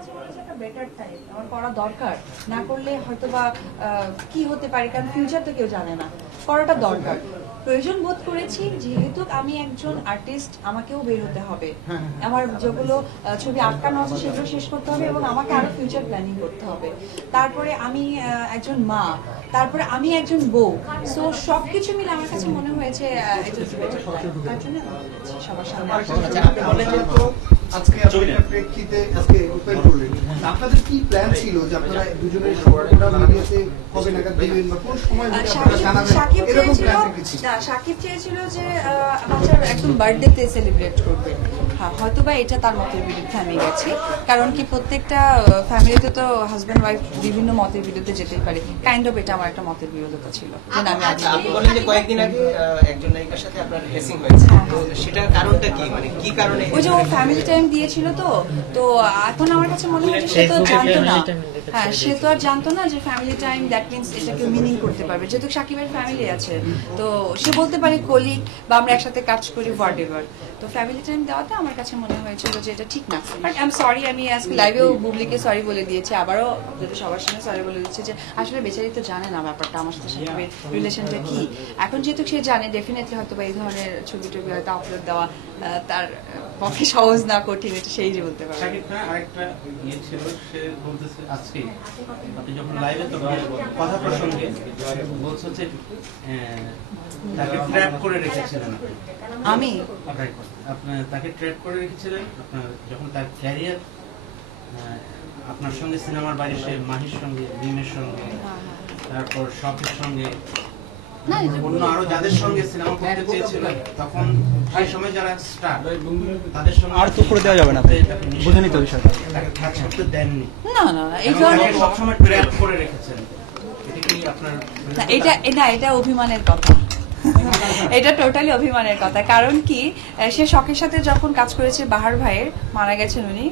কাছে মনে হচ্ছে একটা বেটার টাইম, আমার করা দরকার, না করলে হয়তো বা কি হতে পারে, কারণ ফিউচার তো কেউ জানে না, করাটা দরকার। প্রয়োজন বোধ করেছি যেহেতু আমি একজন আর্টিস্ট, আমাকেও বের হতে হবে, আমার যেগুলো ছবি আটকানো আছে সেগুলো শেষ করতে হবে এবং আমাকে আরো ফিউচার প্ল্যানিং করতে হবে। তারপরে আমি একজন মা, তারপরে আমি একজন বউ, সো সবকিছু মিলে আমার কাছে মনে হয়েছে তার জন্য সবার সামনে আপনি বলেন যে তো আজকে আপনারা প্রেক্ষিতে আজকে ওপেন করলেন, আপনাদের কি প্ল্যান ছিল যে আপনারা দুজনের শোটা মিডিয়াতে কবে নাগাদ দিবেন বা কোন সময় আপনারা জানাবেন, এরকম প্ল্যান কি ছিল? সাকিব চেয়েছিল যে বাচ্চার একদম বার্থডেতে সেলিব্রেট করবে। হ্যাঁ, হয়তো বা এটা তার মতের বিরুদ্ধে আমি গেছি, কারণ কি প্রত্যেকটা ফ্যামিলিতে তো হাজব্যান্ড ওয়াইফ বিভিন্ন মতের বিরুদ্ধে যেতেই পারে, কাইন্ড অফ এটা আমার একটা মতের বিরোধতা ছিল যে না আমি আগে। আপনি বলেন যে কয়েকদিন আগে একজন নায়িকার সাথে আপনার ড্রেসিং হয়েছে, তো সেটার কারণটা কি, মানে কি কারণে? ওই যে ও ফ্যামিলি টাইম দিয়েছিল, তো এখন আমার কাছে মনে হয় সে তো জানতো না, হ্যাঁ সে তো আর জানতো না যে ফ্যামিলি টাইম দ্যাট মিনস এটাকে মিনিং করতে পারবে, যেহেতু সাকিবের ফ্যামিলি আছে তো সে বলতে পারে কলিগ বা আমরা একসাথে কাজ করি হোয়াট এভার। তো ফ্যামিলি টাইম দেওয়াতে আমার কাছে মনে হয়েছিল যে এটা ঠিক না। বাট আই এম সরি, আমি আজকে লাইভেও বুবলিকে সরি বলে দিয়েছি, আবারও যদি সবার সামনে সরি বলে দিচ্ছি যে আসলে বেচারি তো জানে না ব্যাপারটা আমার সাথে সাকিবের রিলেশনটা কি। এখন যেহেতু সে জানে, ডেফিনেটলি হয়তো বা এই ধরনের ছবি টবি হয়তো আপলোড দেওয়া তার পক্ষে সহজ না কঠিন, এটা সেই যে বলতে পারবে। শাকিব খান আরেকটা ইয়ে ছিল, সে বলতেছে আজকে আপনি যখন লাইভে তো কথা প্রসঙ্গে বলছে যে তাকে ট্র্যাপ করে রেখেছিলেন আমি আপনার তাকে ট্র্যাপ করে রেখেছিলেন আপনার যখন তার ক্যারিয়ার আপনার সঙ্গে সিনেমার বাইরে সে মাহির সঙ্গে, মিমের সঙ্গে, তারপর শখের সঙ্গে, অন্য আরো যাদের সঙ্গে সিনেমা করতে চেয়েছিলেন, তখন সেই সময় যারা স্টার তাদের সঙ্গে আর তো করে দেওয়া যাবে না, বুঝে নিতে বিষয়টা। তাকে কাজ করতে দেননি, না না এই ধরনের সবসময় ট্র্যাপ করে রেখেছেন, এটা কি আপনার? এটা অভিমানের কথা, এটা টোটালি অভিমানের কথা। কারণ কি সে শখের সাথে যখন কাজ করেছে, বাহার ভাইয়ের, মারা গেছেন উনি,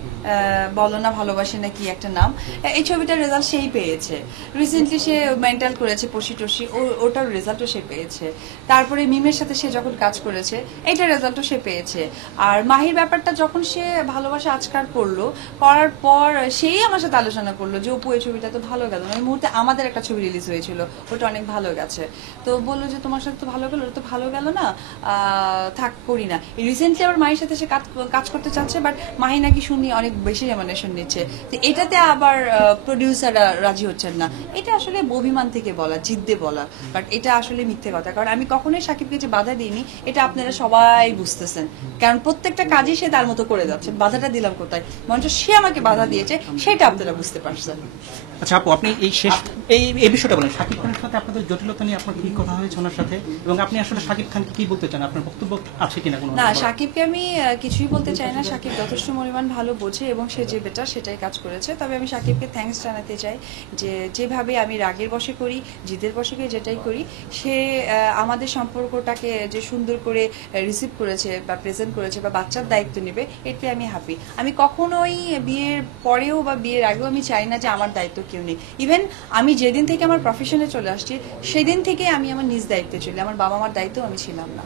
বলো না ভালোবাসে না কি একটা নাম, এই ছবিটার রেজাল্ট সেই পেয়েছে। রিসেন্টলি সে মেন্টাল করেছে পশি টসি, ওটার রেজাল্টও সে পেয়েছে। তারপরে মিমের সাথে সে যখন কাজ করেছে, এইটার রেজাল্টও সে পেয়েছে। আর মাহির ব্যাপারটা যখন সে ভালোবাসা আজকার করলো, করার পর সেই আমার সাথে আলোচনা করলো যে অপু এই ছবিটা তো ভালো গেল না। এই মুহূর্তে আমাদের একটা ছবি রিলিজ হয়েছিল, ওটা অনেক ভালো গেছে, তো বললো যে তোমার সাথে তো ভালো গেল, ওটা তো ভালো গেল না, থাক করি না। রিসেন্টলি আবার মাহির সাথে সে কাজ করতে চাচ্ছে, বাট মাহি নাকি শুনি অনেক বেশি রেমুনেশন নিচ্ছে, তো এটাতে আবার প্রডিউসাররা রাজি হচ্ছেন না। এটা আসলে অভিমান থেকে বলা, জিদ্দে বলা, বাট এটা আসলে মিথ্যে কথা। কারণ আমি কখনোই সাকিবকে যে বাধা দিইনি, এটা আপনারা সবাই বুঝতেছেন, কারণ প্রত্যেকটা কাজই সে তার মতো করে যাচ্ছে। বাধাটা দিলাম কোথায়? মঞ্চ সে আমাকে বাধা দিয়েছে, সেটা আপনারা বুঝতে পারছেন। আচ্ছা আপু, আপনি এই শেষ এই বিষয়টা বলেন, শাকিব খানের সাথে আপনাদের জটিলতা নিয়ে আপনার কি কথা হয়েছে ওনার সাথে, এবং আপনি আসলে শাকিব খানকে কি বলতে চান, আপনার বক্তব্য আছে কিনা কোনো? না, সাকিবকে আমি কিছুই বলতে চাই না। সাকিব যথেষ্ট পরিমাণ ভালো বোঝে এবং সে যে বেটার সেটাই কাজ করেছে। তবে আমি সাকিবকে থ্যাঙ্কস জানাতে চাই যে যেভাবে আমি রাগের বশে করি, জিদের বশে করি, যেটাই করি, সে আমাদের সম্পর্কটাকে যে সুন্দর করে রিসিভ করেছে বা প্রেজেন্ট করেছে বা বাচ্চার দায়িত্ব নেবে, এতে আমি হ্যাপি। আমি কখনোই বিয়ের পরেও বা বিয়ের আগেও আমি চাই না যে আমার দায়িত্ব কেউ নেই। ইভেন আমি যেদিন থেকে আমার প্রফেশনে চলে আসছি, সেদিন থেকে আমি আমার নিজ দায়িত্বে চলি। আমার বাবা মার দায়িত্ব আমি ছিলাম না,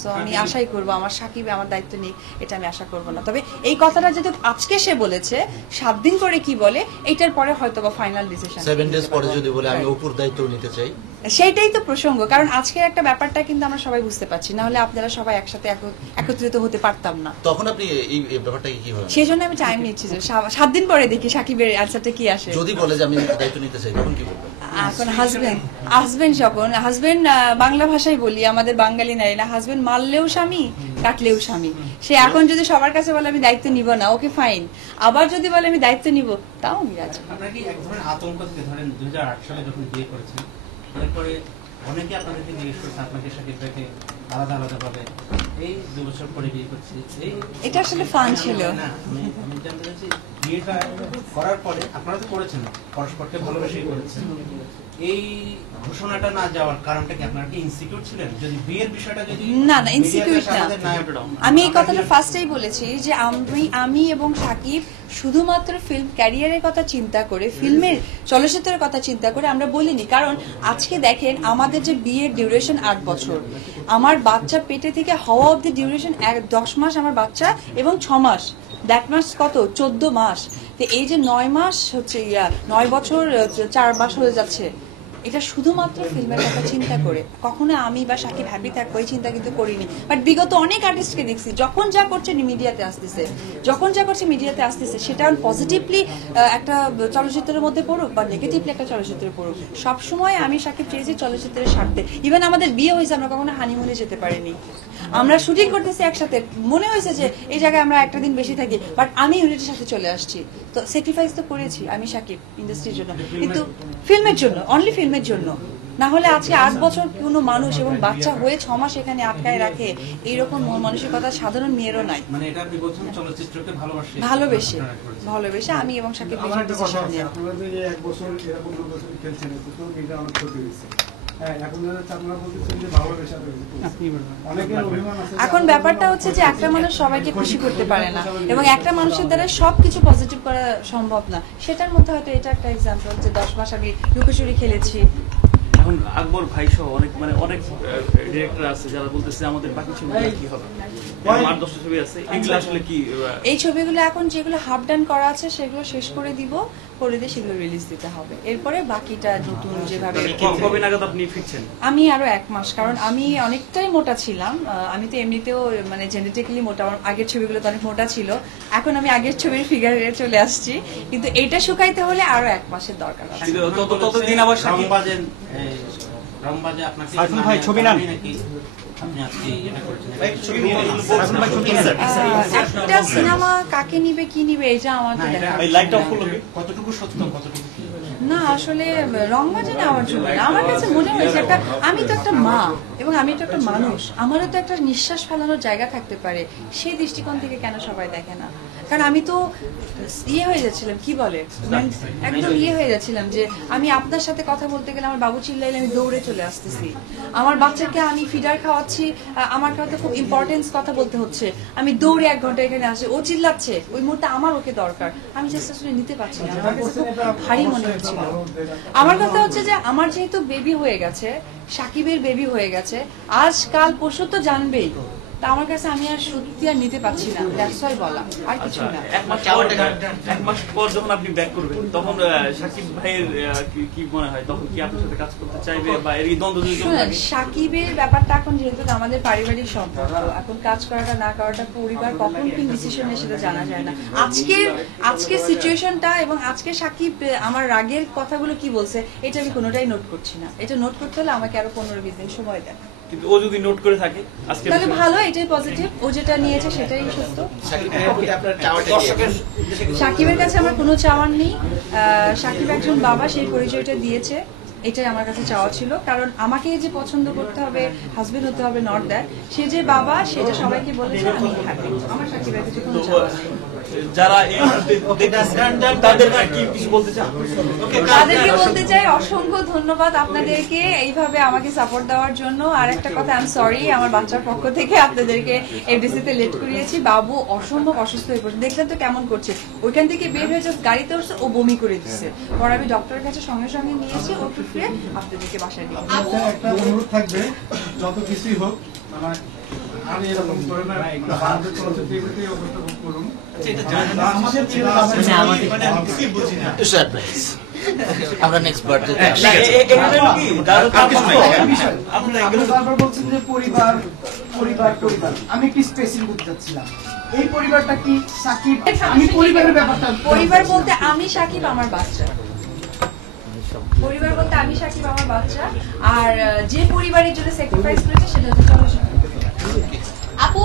সো আমি আশাই করবো আমার সাকিব আমার দায়িত্ব নেই, এটা আমি আশা করবো না। তবে এই কথাটা যেহেতু আজকে সে বলেছে, 7 দিন করে কি বলে, এইটার পরে হয়তো বা ফাইনাল ডিসিশন 7 ডেজ পরে যদি বলে আমি অপুর দায়িত্ব নিতে চাই, সেইটাই তো প্রসঙ্গ। কারণ আজকে একটা ব্যাপারটা কিন্তু আমরা সবাই বুঝতে পারছি, না হলে আপনারা সবাই একসাথে একত্রিত হতে পারতাম না। তখন আপনি এই ব্যাপারটাকে কি ভাবেন? সেই জন্য আমি টাইম নিচ্ছি যে 7 দিন পরে দেখি সাকিবের অ্যান্সারটা কি আসে। যদি বলে যে আমি দায়িত্ব নিতে চাই, তখন কি বলবেন? এখন হাজবেন্ড যখন বাংলা ভাষায় বলি, আমাদের বাঙালি নারী না, হাজবেন্ড মারলেও স্বামী, কাটলেও স্বামী। সে এখন যদি সবার কাছে বলে আমি দায়িত্ব নিব না, ওকে ফাইন। আবার যদি বলে আমি দায়িত্ব নিব, তাও আমি রাজি। আপনার কি এক ধরনের আতঙ্ক থেকে, ধরেন 2008 সালে যখন বিয়ে করেছেন, এরপরে অনেকে আপনাদেরকে জিজ্ঞেস করছে আপনাকে সাকিব ভাইকে আলাদা আলাদা ভাবে এই 2 বছর পরে বিয়ে করছি, এটা আসলে ফান ছিল না? আমি জানতে চাচ্ছি, বিয়েটা করার পরে আপনারা তো করেছেন, পরস্পরকে ভালোবেসেই করেছেন, এই ঘোষণাটা না যাওয়ার কারণটা কি? আপনারা কি ইনসিকিউর ছিলেন? যদি বিয়ের বিষয়টা যদি না ইনসিকিউর না, আমি এই কথাটা ফার্স্টেই বলেছি যে আমি এবং সাকিব শুধুমাত্র ফিল্ম ক্যারিয়ারের কথা চিন্তা করে, ফিল্মের চলচ্চিত্রের কথা চিন্তা করে আমরা বলিনি। কারণ আজকে দেখেন আমাদের যে বিয়ের ডিউরেশন 8 বছর, আমার বাচ্চা পেটে থেকে হওয়া অব্দি ডিউরেশন 10 মাস আমার বাচ্চা এবং 6 মাস, দ্যাট মাস কত 14 মাস। তো এই যে 9 মাস হচ্ছে 9 বছর 4 মাস হয়ে যাচ্ছে, এটা শুধুমাত্র ফিল্মের কথা চিন্তা করে। কখনো আমি বা শাকিব হ্যাপি থাকবো এই চিন্তা কিন্তু করিনি। বাট বিগত অনেক আর্টিস্টকে দেখছি যখন যা করছে মিডিয়াতে আসতেছে, সেটা পজিটিভলি একটা চলচ্চিত্রের মধ্যে পড়ুক বা নেগেটিভলি একটা চলচ্চিত্রে পড়ুক, সবসময় আমি শাকিব চেয়েছি চলচ্চিত্রের স্বার্থে। ইভেন আমাদের বিয়ে হয়েছে, আমরা কখনো হানিমুনে যেতে পারিনি, আমরা শুটিং করতেছি একসাথে, মনে হয়েছে যে এই জায়গায় আমরা একটা দিন বেশি থাকি, বাট আমি ইউনিটের সাথে চলে আসছি। তো স্যাক্রিফাইস তো করেছি আমি শাকিব ইন্ডাস্ট্রির জন্য, কিন্তু ফিল্মের জন্য, অনলি ফিল্মের জন্য। না হলে আজকে 8 বছর কোনো মানুষ এবং বাচ্চা হয়ে 6 মাস এখানে আটকায় রাখে, এইরকম মন মানসিকতা সাধারণ মেয়েরও নাই। মানে এটা আপনি বলছেন চলচ্চিত্রকে ভালোবেসে আমি এবং শাকিব আমার একটা কথা আছে, আপনারা যে 1 বছর এরকম 2 বছর খেলছেন, তো এটা অনেক ক্ষতি হয়েছে। হ্যাঁ, এখন যারা আপনারা বলতেছেন যে ভালোবেসে অনেকের অভিমান আছে। এখন ব্যাপারটা হচ্ছে যে একটা মানুষ সবাইকে খুশি করতে পারে না, এবং একটা মানুষের দ্বারা সবকিছু পজিটিভ করা সম্ভব না। সেটার মধ্যে হয়তো এটা একটা এক্সাম্পল যে 10 মাস আমি লুকোচুরি খেলেছি। এখন আকবর ভাই সহ অনেক ডিরেক্টর আছে যারা বলতেছে আমাদের বাকি ছবিগুলো কি হবে, 8-10টা ছবি আছে, এগুলো আসলে কি? এই ছবিগুলো এখন যেগুলো হাফ ডান করা আছে সেগুলো শেষ করে দিব, করে দিয়ে সেগুলো রিলিজ দিতে হবে। এরপরে বাকিটা নতুন যেভাবে। কবে নাগাদ আপনি ফিরছেন? আমি আরো 1 মাস, কারণ আমি অনেকটাই মোটা ছিলাম। আমি তো এমনিতেও মানে জেনেটিক্যালি মোটা, আমার আগের ছবিগুলো তো অনেক মোটা ছিল। এখন আমি আগের ছবির ফিগারে চলে আসছি, কিন্তু এটা শুকাইতে হলে আরো 1 মাসের দরকার আছে। ততদিন আবার রংবাজে আপনাকে সাইফুল ভাই ছবি নেন নাকি আপনি আজকে এটা করেছেন? একটা সিনেমা কাকে নিবে কি নিবে এটা আমার তো দেখা কতটুকু সত্য কতটুকু কি? না, আসলে রংবাজি না আমার জন্য না। আমার কাছে মনে হয়েছে একটা, আমি তো একটা মা এবং আমি তো একটা মানুষ, আমারও তো একটা নিঃশ্বাস ফেলানোর জায়গা থাকতে পারে। সেই দৃষ্টিকোণ থেকে কেন সবাই দেখে না? কারণ আমি তো হয়ে যাচ্ছিলাম, কি বলে, একদম হয়ে যাচ্ছিলাম যে আমি আপনার সাথে কথা বলতে গেলে আমার বাবু চিল্লাইলে আমি দৌড়ে চলে আসতেছি। আমার বাচ্চাকে আমি ফিডার খাওয়াচ্ছি, আমার কাছে খুব ইম্পর্টেন্স কথা বলতে হচ্ছে, আমি দৌড়ে 1 ঘন্টা এখানে আসি, ও চিল্লাচ্ছে, ওই মুহূর্তে আমার ওকে দরকার, আমি জাস্ট আসলে নিতে পারছি না। আমার কাছে খুব ভারী মনে হচ্ছিল। আমার কথা হচ্ছে যে আমার যেহেতু বেবি হয়ে গেছে, শাকিবের বেবি হয়ে গেছে, আজ কাল পরশু তো জানবেই, তা আমার কাছে আমি আর সত্যি আর নিতে পারছি না, দ্যাটস ওয়াই বলা, আর কিছু না। 1 মাস পর যখন আপনি ব্যাক করবেন তখন শাকিব ভাইয়ের কি মনে হয়, তখন কি আপনার সাথে কাজ করতে চাইবে বা এর দ্বন্দ্ব যদি থাকে? শাকিবের ব্যাপারটা এখন যেহেতু আমাদের পারিবারিক সম্পর্ক, এখন কাজ করাটা না করাটা পরিবার কখন কি ডিসিশন নেয় সেটা জানা যায় না। আজকের সিচুয়েশনটা এবং আজকে শাকিব আমার রাগের কথাগুলো কি বলছে এটা আমি কোনোটাই নোট করছি না। এটা নোট করতে হলে আমাকে আরো 15-20 দিন সময় দেয়। কিন্তু ও যদি নোট করে থাকে আজকে, তাহলে ভালো, এটাই পজিটিভ, ও যেটা নিয়েছে সেটাই সত্য। শাকিবের কাছে আমার কোনো চাওয়ার নেই। শাকিব একজন বাবা, সেই পরিচয়টা দিয়েছে, এটাই আমার কাছে চাওয়া ছিল। কারণ আমাকে যে পছন্দ করতে হবে, হাজবেন্ড হতে হবে, নট দ্যাট, সে যে বাবা সেটা সবাইকে বলেছে, আমি হ্যাপি। আমার শাকিবের কাছে কোনো চাওয়া নেই। যারা তাদের কি কিছু বলতে চান? তাদেরকে বলতে চাই অসংখ্য ধন্যবাদ আপনাদেরকে এইভাবে আমাকে সাপোর্ট দেওয়ার জন্য। আর একটা কথা, আই এম সরি আমার বাচ্চার পক্ষ থেকে আপনাদেরকে এফডিসিতে লেট করিয়েছি। বাবু অসম্ভব অসুস্থ হয়ে পড়ছে, দেখলেন তো কেমন করছে, ওইখান থেকে বের হয়ে জাস্ট গাড়িতে উঠছে, ও বমি করে দিচ্ছে। পরে আমি ডক্টরের কাছে সঙ্গে সঙ্গে নিয়েছি, ও টুকরে আপনাদেরকে বাসায় দিয়ে একটা অনুরোধ থাকবে, যত কিছুই হোক আমি এরকম করে না, বাংলাদেশ চলচ্চিত্র এমনিতেই উপস্থাপন করুন। আমাদের ছেলে সারপ্রাইজ আমরা নেক্সট বার্থডে বারবার বলছেন যে পরিবার পরিবার পরিবার, আমি একটি স্পেসিফিক করতে চাচ্ছিলাম, এই পরিবারটা কি শাকিব? আমি পরিবারের ব্যাপারটা, পরিবার বলতে আমি শাকিব আমার বাচ্চা, পরিবার বলতে আমি শাকিব আমার বাচ্চা, আর যে পরিবারের জন্য স্যাক্রিফাইস করেছে সেটা হচ্ছে চলচ্চিত্র। আপু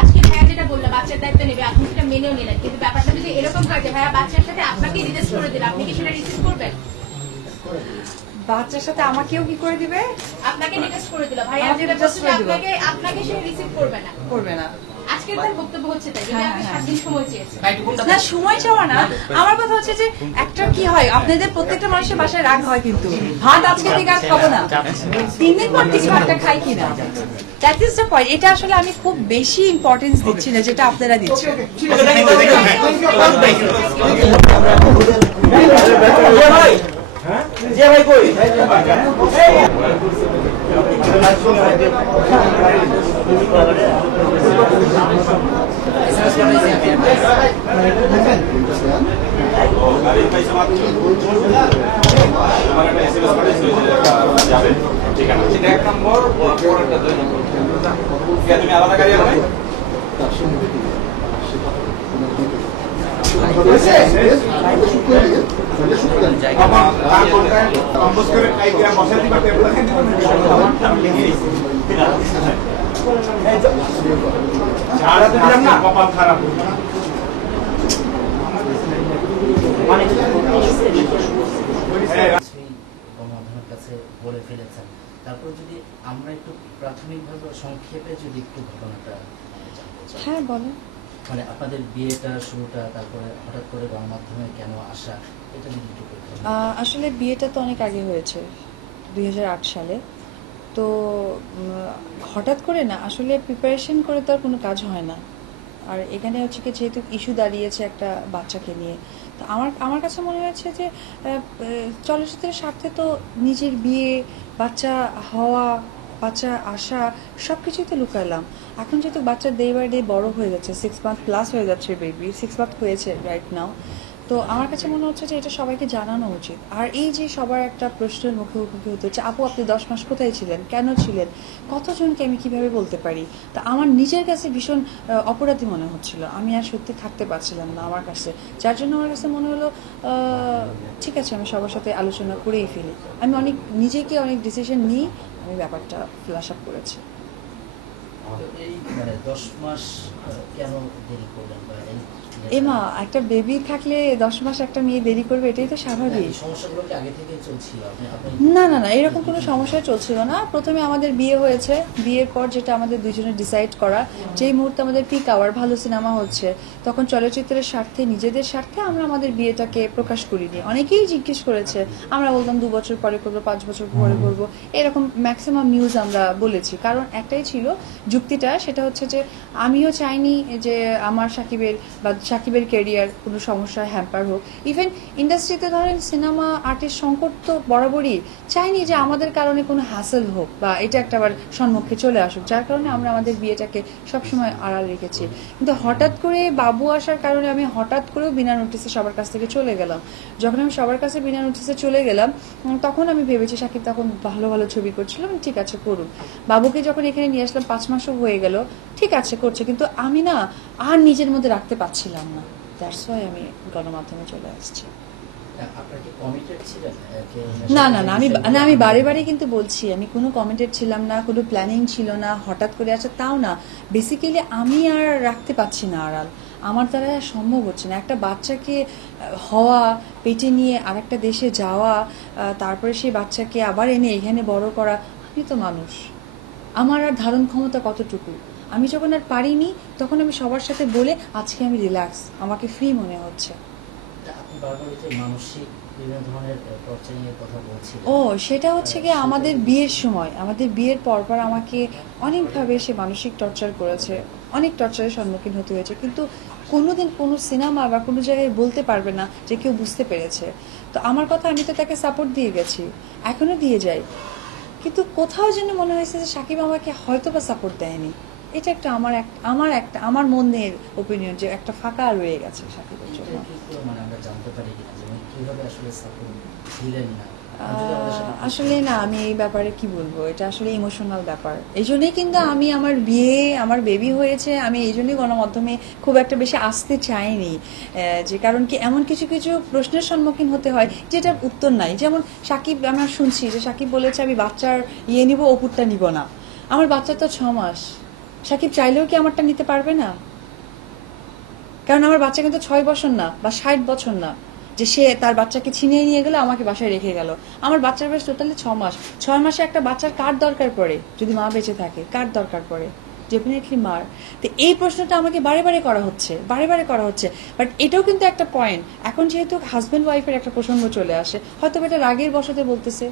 আজকে ভাইয়া যেটা বললো বাচ্চার দায়িত্ব নেবে, আপনি সেটা মেনেও নিলেন, কিন্তু ব্যাপারটা যদি এরকম হয় যে ভাইয়া বাচ্চার সাথে আপনাকে রিলেট করে দিল, আপনি কি সেটা রিসিভ করবেন? বাচ্চার সাথে আমাকেও কি করে দিবে? আপনাকে রিকোয়েস্ট করে দিল, ভাইয়া আমাকে যেটা request করে দিল। আপনাকে সে রিসিভ করবে না, করবে না। আজকের তার বক্তব্য হচ্ছে তাই, যদি আপনি 7 দিন সময় চেয়েছেন। না, সময় চাওয়া না, আমার কথা হচ্ছে যে একটা কি হয়, আপনাদের প্রত্যেকটা মানুষের বাসায় রাগ হয়, কিন্তু ভাত আজকে থেকে আর খাবো না, 3 দিন পর থেকে ভাতটা খাই কিনা, দ্যাট ইজ দ্য পয়েন্ট। এটা আসলে আমি খুব বেশি ইম্পর্টেন্স দিচ্ছি না যেটা আপনারা দিচ্ছেন। তুমি আলাদা গাড়ি আনো কপাল খারাপ গণমাধ্যমের কাছে বলে ফেলেছেন, তারপর যদি আমরা একটু প্রাথমিকভাবে সংক্ষেপে যদি একটু ঘটনাটা জানতে চাই। হ্যাঁ বলো। মানে আপনাদের বিয়েটা শুরুটা, তারপরে হঠাৎ করে গণমাধ্যমে কেন আসা, এটা যদি একটু বলতেন। আসলে বিয়েটা তো অনেক আগে হয়েছে, 2008 সালে। তো হঠাৎ করে না, আসলে প্রিপারেশন করে তো আর কোনো কাজ হয় না। আর এখানে হচ্ছে কি, যেহেতু ইস্যু দাঁড়িয়েছে একটা বাচ্চাকে নিয়ে, তো আমার কাছে মনে হয়েছে যে চলচ্চিত্রের স্বার্থে তো নিজের বিয়ে, বাচ্চা হওয়া, বাচ্চা আসা সব কিছুই তো লুকাইলাম। এখন যেহেতু বাচ্চা ডে বাই ডে বড় হয়ে যাচ্ছে, 6 মান্থ প্লাস হয়ে যাচ্ছে, বেবি 6 মান্থ হয়েছে রাইট নাও। তো আমার কাছে মনে হচ্ছে যে এটা সবাইকে জানানো উচিত। আর এই যে সবার একটা প্রশ্নের মুখোমুখি হতে হচ্ছে, আপু আপনি 10 মাস কোথায় ছিলেন, কেন ছিলেন, কতজনকে আমি কিভাবে বলতে পারি, তা আমার নিজের কাছে ভীষণ অপরাধী মনে হচ্ছিল। আমি আর সত্যি থাকতে পারছিলাম না আমার কাছে, যার জন্য আমার কাছে মনে হলো ঠিক আছে, আমি সবার সাথে আলোচনা করেই ফেলি। আমি নিজেকে অনেক ডিসিশন নিই, আমি ব্যাপারটা ফ্ল্যাশ আপ করেছি। এই মানে 10 মাস কেন দেরি করলেন, বা এই এমা একটা বেবি থাকলে 10 মাস একটা মেয়ে দেরি করবে, এটাই তো স্বাভাবিক। সমস্যাগুলো কি আগে থেকে চলছিল? না না না, এরকম কোনো সমস্যা চলছিল না। প্রথমে আমাদের বিয়ে হয়েছে, বিয়ের পর যেটা আমাদের দুজনে ডিসাইড করা, যেই মুহূর্তে আমাদের পিক আওয়ার, ভালো সিনেমা হচ্ছে, তখন চলচ্চিত্রের স্বার্থে, নিজেদের স্বার্থে আমরা আমাদের বিয়েটাকে প্রকাশ করিনি। অনেকেই জিজ্ঞেস করেছে, আমরা বলতাম 2 বছর পরে করবো, 5 বছর পরে করবো, এরকম ম্যাক্সিমাম নিউজ আমরা বলেছি। কারণ একটাই ছিল যুক্তিটা, সেটা হচ্ছে যে আমিও চাইনি যে আমার সাকিবের ক্যারিয়ার কোনো সমস্যায় হ্যাম্পার হোক। ইভেন ইন্ডাস্ট্রিতে ধরেন সিনেমা আর্টিস্ট সংকট তো বরাবরই, চাইনি যে আমাদের কারণে কোনো হ্যাসেল হোক বা এটা একটা আবার সম্মুখে চলে আসুক, যার কারণে আমরা আমাদের বিয়েটাকে সবসময় আড়াল রেখেছি। কিন্তু হঠাৎ করে বাবু আসার কারণে আমি হঠাৎ করেও বিনা নোটিসে সবার কাছ থেকে চলে গেলাম। যখন আমি সবার কাছে বিনা নোটিসে চলে গেলাম, তখন আমি ভেবেছি, সাকিব তখন ভালো ভালো ছবি করছিলাম, ঠিক আছে করুন। বাবুকে যখন এখানে নিয়ে আসলাম, 5 মাসও হয়ে গেল, ঠিক আছে করছে, কিন্তু আমি না আর নিজের মধ্যে রাখতে পারছিলাম না। দ্যাটস ওয়াই আমি গণমাধ্যমে চলে আসছি। না না না, আমি বারে বারে কিন্তু বলছি, আমি কোনো কমিটেড ছিলাম না, কোনো প্ল্যানিং ছিল না, হঠাৎ করে আসা তাও না। বেসিক্যালি আমি আর রাখতে পারছি না আড়াল, আমার দ্বারা সম্ভব হচ্ছে না। একটা বাচ্চাকে হওয়া, পেটে নিয়ে আরেকটা দেশে যাওয়া, তারপরে সেই বাচ্চাকে আবার এনে এখানে বড় করা, আমি তো মানুষ, আমার আর ধারণ ক্ষমতা কতটুকু। আমি যখন আর পারিনি, তখন আমি সবার সাথে বলে আজকে আমি রিল্যাক্স, আমাকে ফ্রি মনে হচ্ছে। ও সেটা হচ্ছে কি, আমাদের বিয়ের সময়, আমাদের বিয়ের পরপর আমাকে অনেকভাবে সে মানসিক টর্চার করেছে, অনেক টর্চারের সম্মুখীন হতে হয়েছে, কিন্তু কোনোদিন কোনো সিনেমা বা কোনো জায়গায় বলতে পারবে না যে কেউ বুঝতে পেরেছে। তো আমার কথা, আমি তো তাকে সাপোর্ট দিয়ে গেছি, এখনো দিয়ে যাই, কিন্তু কোথাও যেন মনে হয়েছে যে সাকিব আমাকে হয়তো বা সাপোর্ট দেয়নি। এটা একটা আমার মনের ওপিনিয়ন, যে একটা ফাঁকা রয়ে গেছে সাকিবের জন্য। আসলে না, আমি এই ব্যাপারে কি বলবো, এটা আসলে ইমোশনাল ব্যাপার। এই জন্যই কিন্তু আমি আমার বেবি হয়েছে, আমি এই জন্যই গণমাধ্যমে খুব একটা বেশি আসতে চাইনি, যে কারণ কি এমন কিছু কিছু প্রশ্নের সম্মুখীন হতে হয় যেটার উত্তর নাই। যেমন সাকিব, আমরা শুনছি যে সাকিব বলেছে আমি বাচ্চার নিব, অপুরটা নিব না। আমার বাচ্চা তো 6 মাস, সাকিব চাইলেও কি আমারটা নিতে পারবে না? কারণ আমার বাচ্চা কিন্তু 6 বছর না বা 60 বছর না, যে সে তার বাচ্চাকে ছিনিয়ে নিয়ে গেল, আমাকে বাসায় রেখে গেল। আমার বাচ্চার বয়স টোটালি 6 মাস। 6 মাসে একটা বাচ্চার কার দরকার পড়ে, যদি মা বেঁচে থাকে, কার দরকার পড়ে? ডেফিনেটলি মার। তো এই প্রশ্নটা আমাকে বারে বারে করা হচ্ছে, বাট এটাও কিন্তু একটা পয়েন্ট। এখন যেহেতু হাজব্যান্ড ওয়াইফের একটা প্রসঙ্গ চলে আসে, হয়তো এটা রাগের বশতে বলতেছে।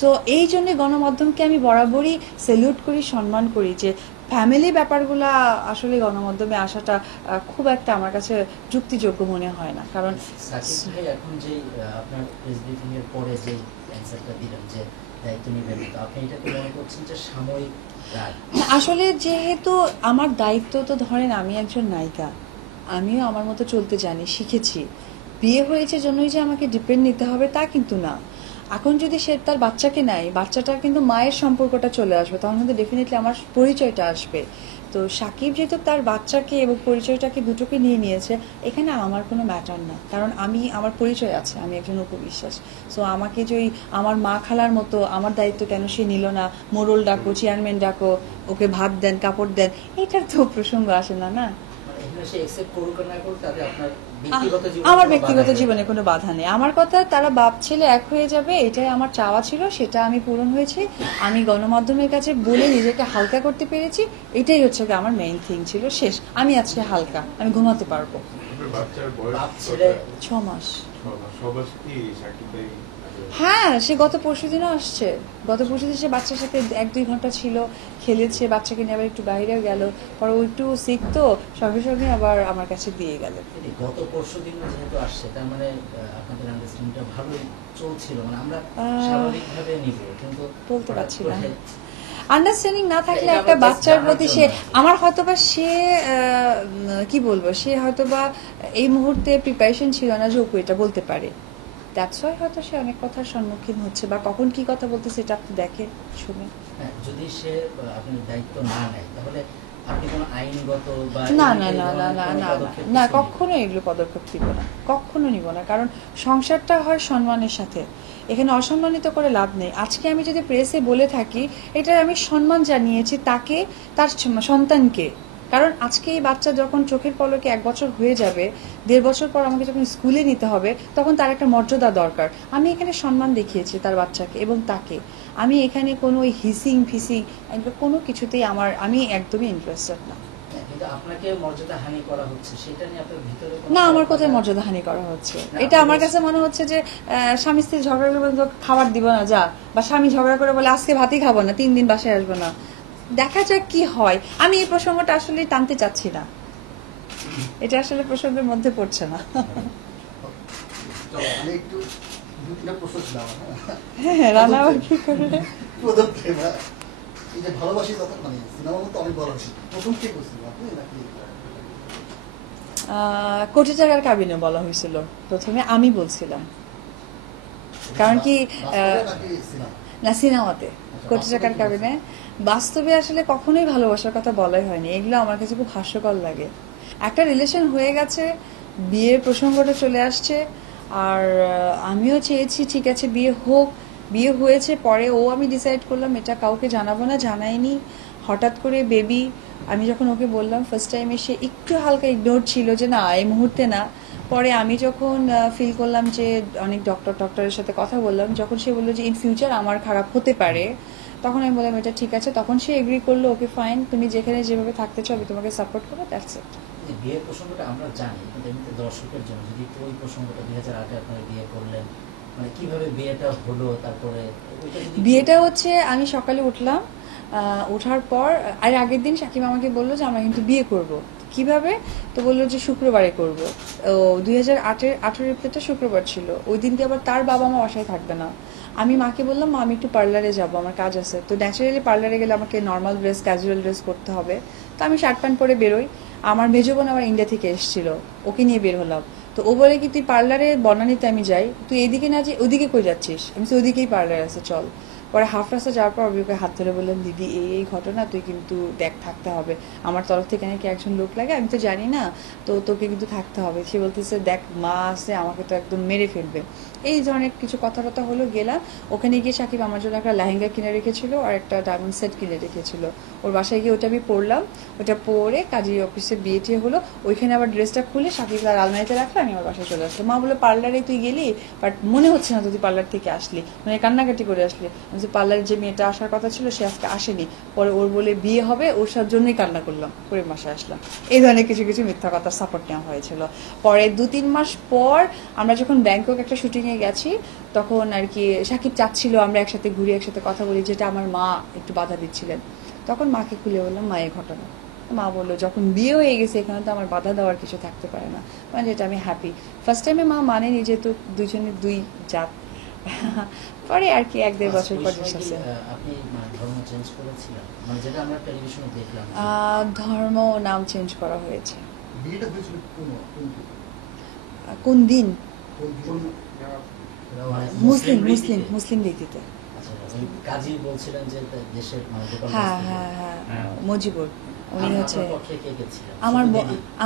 সো এই জন্য গণমাধ্যমকে আমি বরাবরই স্যালিউট করি, সম্মান করি, যে ফ্যামিলি ব্যাপারগুলা আসলে গণমাধ্যমে আসাটা খুব একটা আমার কাছে যুক্তিযোগ্য মনে হয় না। কারণ সাকিব ভাই এখন যে আপনার প্রেস ব্রিফিং এর পরে যে অ্যানসারটা দিলেন, যে দায়িত্ব নেবেন, তো আপনি এটাকে মনে করছেন যে সাময়িক রাগ? না, আসলে যেহেতু আমার দায়িত্ব, তো ধরেন আমি একজন নায়িকা, আমিও আমার মতো চলতে জানি, শিখেছি। বিয়ে হয়েছে জন্যই যে আমাকে ডিপেন্ড নিতে হবে তা কিন্তু না। এখন যদি সে তার বাচ্চাকে নেয়, বাচ্চাটা কিন্তু মায়ের সম্পর্কটা চলে আসবে, তখন কিন্তু ডেফিনেটলি আমার পরিচয়টা আসবে। তো সাকিব যেহেতু তার বাচ্চাকে এবং পরিচয়টাকে দুটোকে নিয়ে নিয়েছে, এখানে আমার কোনো ম্যাটার না, কারণ আমার পরিচয় আছে, আমি একজন উপবিশ্বাস। সো আমাকে যদি আমার মা খালার মতো আমার দায়িত্ব কেন সে নিল না, মোড়ল ডাকো, চেয়ারম্যান ডাকো, ওকে ভাত দেন, কাপড় দেন, এটার তো প্রসঙ্গ আসে না। না, মানে এখানে সে অ্যাকসেপ্ট করুক আর না করুক তাতে আপনার ব্যক্তিগত জীবনে আমার কোনো ব্যক্তিগত বাধা নেই। জীবনে কোনো বাধা নেই। আমার কথা, তারা বাপ ছেলে এক হয়ে যাবে, এটাই আমার চাওয়া ছিল, সেটা আমি পূরণ হয়েছে। আমি গণমাধ্যমের কাছে বলে নিজেকে হালকা করতে পেরেছি, এটাই হচ্ছে কি আমার মেইন থিং ছিল। শেষ, আমি আজকে হালকা, আমি ঘুমাতে পারবো। বাচ্চার বয়স বাপ ছেলে 6 মাস। সবার কি সাকিব ভাই হ্যাঁ, সে গত পরশুদিনও আসছে। গত পরশুদিন সে বাচ্চার সাথে 1-2 ঘন্টা ছিল, খেলেছে, বাচ্চাকে নিয়ে আবার একটু বাইরেও গেল, পরে ও একটু সিক, তো সঙ্গে সঙ্গে আবার আমার কাছে দিয়ে গেল। এই গত পরশুদিন যেহেতু আসছে, তার মানে আপনাদের আন্ডারস্ট্যান্ডিংটা ভালোই চলছিল, মানে আমরা স্বাভাবিকভাবে নিব, কিন্তু বলতে পারছি না। হঠাৎ করে আন্ডারস্ট্যান্ডিং না থাকলে এটা একটা আমার বাচ্চার জানার প্রতি জন্য সে, আর কি। আমার হয়তোবা সে কি বলবো, সে হয়তোবা এই মুহূর্তে প্রিপারেশন ছিল না যে ওকে এটা বলতে পারে। দ্যাটস ওয়াই হয়তো সে অনেক কথার সম্মুখীন হচ্ছে, বা কখন কি কথা বলতেছে এটা আপনি দেখে শুনে। হ্যাঁ, যদি সে আপনার দায়িত্ব না নেয়, তাহলে আপনি কোনো আইনগত বা না এই না না না ধরনের না কোনো না পদক্ষেপ না, কিছু কখনো এগুলো পদক্ষেপ নিব না, কখনো নিব না, কারণ সংসারটা হয় সম্মানের সাথে, এখানে অসম্মানিত করে লাভ নেই। আজকে আমি যদি প্রেসে বলে থাকি, এটা আমি সম্মান জানিয়েছি তাকে, তার সন্তানকে, কারণ আজকে এই বাচ্চা যখন চোখের পলকে 1 বছর হয়ে যাবে, 1.5 বছর পর আমাকে যখন স্কুলে নিতে হবে, তখন তার একটা মর্যাদা দরকার। আমি এখানে সম্মান দেখিয়েছি তার বাচ্চাকে এবং তাকে। আমি এখানে কোনো ওই হিসিং ফিসিং এগুলো কোনো কিছুতেই আমি একদমই ইন্টারেস্টেড না। হ্যাঁ, কিন্তু আপনাকে মর্যাদা হানি করা হচ্ছে, সেটা নিয়ে আপনার ভিতরে কোনো না, আমার খারাপ কোথায় লাগা- মর্যাদাহানি করা হচ্ছে? না, এটা আমার আপনি কাছে মনে হচ্ছে যে স্বামী স্ত্রী ঝগড়া করে বলে, "তোকে খাবার দিব না যা", বা স্বামী ঝগড়া করে বলে আজকে ভাতই খাবো না, 3 দিন বাসায় আসবো না। দেখা যাক কি হয়। আমি এই প্রসঙ্গটা আসলে টানতে চাচ্ছি না, এটা আসলে প্রসঙ্গের মধ্যে পড়ছে না। চলো, আমি একটু 2-3টা প্রশ্ন ছিল আমার, হ্যাঁ? হ্যাঁ, রান্না আবার কি করলে? প্রথম প্রেম, হ্যাঁ। এই যে ভালোবাসি কথা, মানে সিনেমার মতো অনেক ভালোবাসি, প্রথম কে করছিল আপনি নাকি? কোটি টাকার কাবিনে বলা হয়েছিল প্রথমে, আমি বলছিলাম। কারণ কি বাস্তবে নাকি সিনেমা? না, সিনেমাতে কোটি টাকার কাবিনে। বাস্তবে আসলে কখনোই ভালোবাসার কথা বলাই হয়নি, এগুলো আমার কাছে খুব হাস্যকর লাগে। একটা রিলেশন হয়ে গেছে, বিয়ের প্রসঙ্গটা চলে আসছে, আর আমিও চেয়েছি ঠিক আছে বিয়ে হোক, বিয়ে হয়েছে, পরে আমি ডিসাইড করলাম এটা কাউকে জানাবো না, জানাইনি। হঠাৎ করে বেবি, আমি যখন ওকে বললাম ফার্স্ট টাইম, সে একটু হালকা ইগনোর ছিল যে না এই মুহূর্তে না। পরে আমি যখন ফিল করলাম যে অনেক ডক্টরের সাথে কথা বললাম, যখন সে বললো যে ইন ফিউচার আমার খারাপ হতে পারে, তখন আমি বললাম এটা ঠিক আছে। তখন সে এগ্রি করলো, ওকে ফাইন, তুমি যেখানে যেভাবে থাকতে চাও আমি তোমাকে সাপোর্ট করবো, দ্যাটস ইট। এই বিয়ের প্রসঙ্গটা আমরা জানি, কিন্তু এমনিতে দর্শকের জন্য যদি একটু ওই প্রসঙ্গটা 2008-এ আপনারা বিয়ে করলেন, মানে কিভাবে বিয়েটা হলো, তারপরে ওইটা যদি বিয়েটা হচ্ছে আমি সকালে উঠলাম, ওঠার পর আর আগের দিন সাকিব আমাকে বললো যে আমরা কিন্তু বিয়ে করব। কিভাবে? তো বললো যে শুক্রবারে করব। 2008-এর এপ্রিলটা শুক্রবার ছিল, ওই দিনকে আবার তার বাবা মা বাসায় থাকবে না। আমি মাকে বললাম মা আমি একটু পার্লারে যাব, আমার কাজ আছে। তো ন্যাচারালি পার্লারে গেলে আমাকে নর্মাল ড্রেস, ক্যাজুয়াল ড্রেস করতে হবে। তো আমি শার্ট প্যান্ট পরে বেরোই। আমার মেজো বোন আবার ইন্ডিয়া থেকে এসেছিল, ওকে নিয়ে বের হলাম। তো ও বলে কি তুই পার্লারে বনানীতে আমি যাই, তুই এদিকে না যে ওদিকে কই যাচ্ছিস? আমি তো ওদিকেই পার্লার আছে, চল। পরে হাফ রাস্তা যাওয়ার পর আমি ওকে হাত ধরে বললাম দিদি এই ঘটনা, তুই কিন্তু থাকতে হবে, আমার তরফ থেকে নাকি একজন লোক লাগে, আমি তো জানি না, তো তোকে কিন্তু থাকতে হবে। সে বলতেছে দেখ মা আছে, আমাকে তো একদম মেরে ফেলবে। এই ধরনের কিছু কথা হলো, গেলাম। ওখানে গিয়ে সাকিব আমার জন্য একটা লেহেঙ্গা কিনে রেখেছিল আর একটা ডায়মন্ড সেট কিনে রেখেছিল। ওর বাসায় গিয়ে ওটা আমি পরলাম, ওটা পরে কাজী অফিসে বিয়ে টিয়ে হলো। ওইখানে আবার ড্রেসটা খুলে সাকিব আর আলমারিতে রাখলে আমি আমার বাসায় চলে আসলাম। মা বলে পার্লারে তুই গেলি, বাট মনে হচ্ছে না তুই পার্লার থেকে আসলি, মানে কান্নাকাটি করে আসলি। পার্লারে যে মেয়েটা আসার কথা ছিল সে আজকে আসেনি, পরে ওর বলে বিয়ে হবে, ওর সার জন্যই কান্না করলাম, করে বাসায় আসলাম। এই ধরনের কিছু কিছু মিথ্যা কথার সাপোর্ট নেওয়া হয়েছিল। পরে 2-3 মাস পর আমরা যখন ব্যাংকক একটা শুটিংয়ে গেছি, তখন আর কি সাকিব চাচ্ছিল আমরা একসাথে ঘুরি, একসাথে কথা বলি, যেটা আমার মা একটু বাধা দিচ্ছিলেন। তখন মাকে খুলে বললাম মা এই ঘটনা। মা বললো যখন বিয়ে হয়ে গেছে এখানে তো আমার বাধা দেওয়ার কিছু থাকতে পারে না, মানে যেটা আমি হ্যাপি। ফার্স্ট টাইমে মা মানেনি, যেহেতু দুজনের দুই জাত। পরে আর কি 1-1.5 বছর ওই পর সময় কি, আছে। আপনি মানে ধর্ম চেঞ্জ করেছিলেন, মানে যেটা আমরা টেলিভিশনে দেখলাম যে, ধর্ম নাম চেঞ্জ করা হয়েছে। বিয়েটা হয়েছিল কোন দিন? মানে মুসলিম রীতিতে। আচ্ছা, ওই কাজী বলছিলেন যে দেশের মানে গোটা হ্যাঁ মুসলিম। হ্যাঁ মুজিবুর, উনি হচ্ছে আপনার পক্ষে কে কে ছিলেন?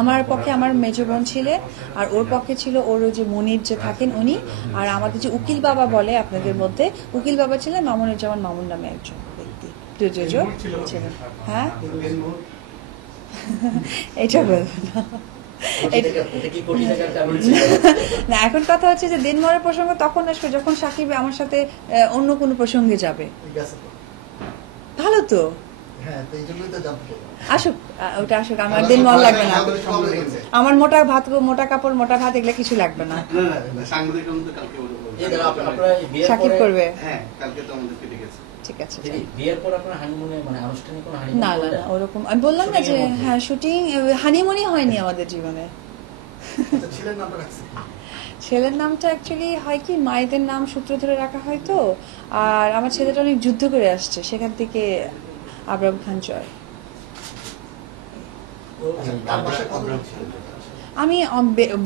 আমার পক্ষে আমার মেজ বোন ছিলেন, আর ওর পক্ষে ছিল ওর ওই যে মনির যে থাকেন উনি, আর আমাদের যে উকিল বাবা বলে আপনাদের মধ্যে, উকিল বাবা ছিলেন মামুনুজ্জামান মামুন নামে একজন ব্যক্তি প্রযোজক ছিলেন। হ্যাঁ এটা বলবো না। এটা কি কোটি টাকার কারণ ছিল? না, এখন কথা হচ্ছে যে দিনমরের প্রসঙ্গ তখন আসবে যখন সাকিব আমার সাথে অন্য কোনো প্রসঙ্গে যাবে। ভালো তো, হ্যাঁ, তো এই জন্যই তো জানতে আসুক, ওটা আসুক, আমার দিন মন লাগবে না। আমার মোটা ভাত, মোটা কাপড়, মোটা ভাত এগুলো কিছু লাগবে না। এই ধরো আপনারা বিয়ের সাকিব পরে- করবে, হ্যাঁ, কালকে তো আমাদেরকে ডেকেছে। ঠিক আছে। দিদি, বিয়ের পর আপনার হানিমুনে মানে আনুষ্ঠানিক কোনো হানিমুন না না না, ওরকম আমি বললাম না যে হ্যাঁ শুটিং, হানিমুনই হয়নি আমাদের জীবনে। ছিলেন নামটা রাখছি। ছেলের নামটা অ্যাকচুয়ালি হয় কি, মায়েদের নাম সূত্র ধরে রাখা হয় তো, আর আমার ছেলেটা অনেক যুদ্ধ করে আসছে, সেখান থেকে আবরাম খান জয়। তার বাসায় কত আমি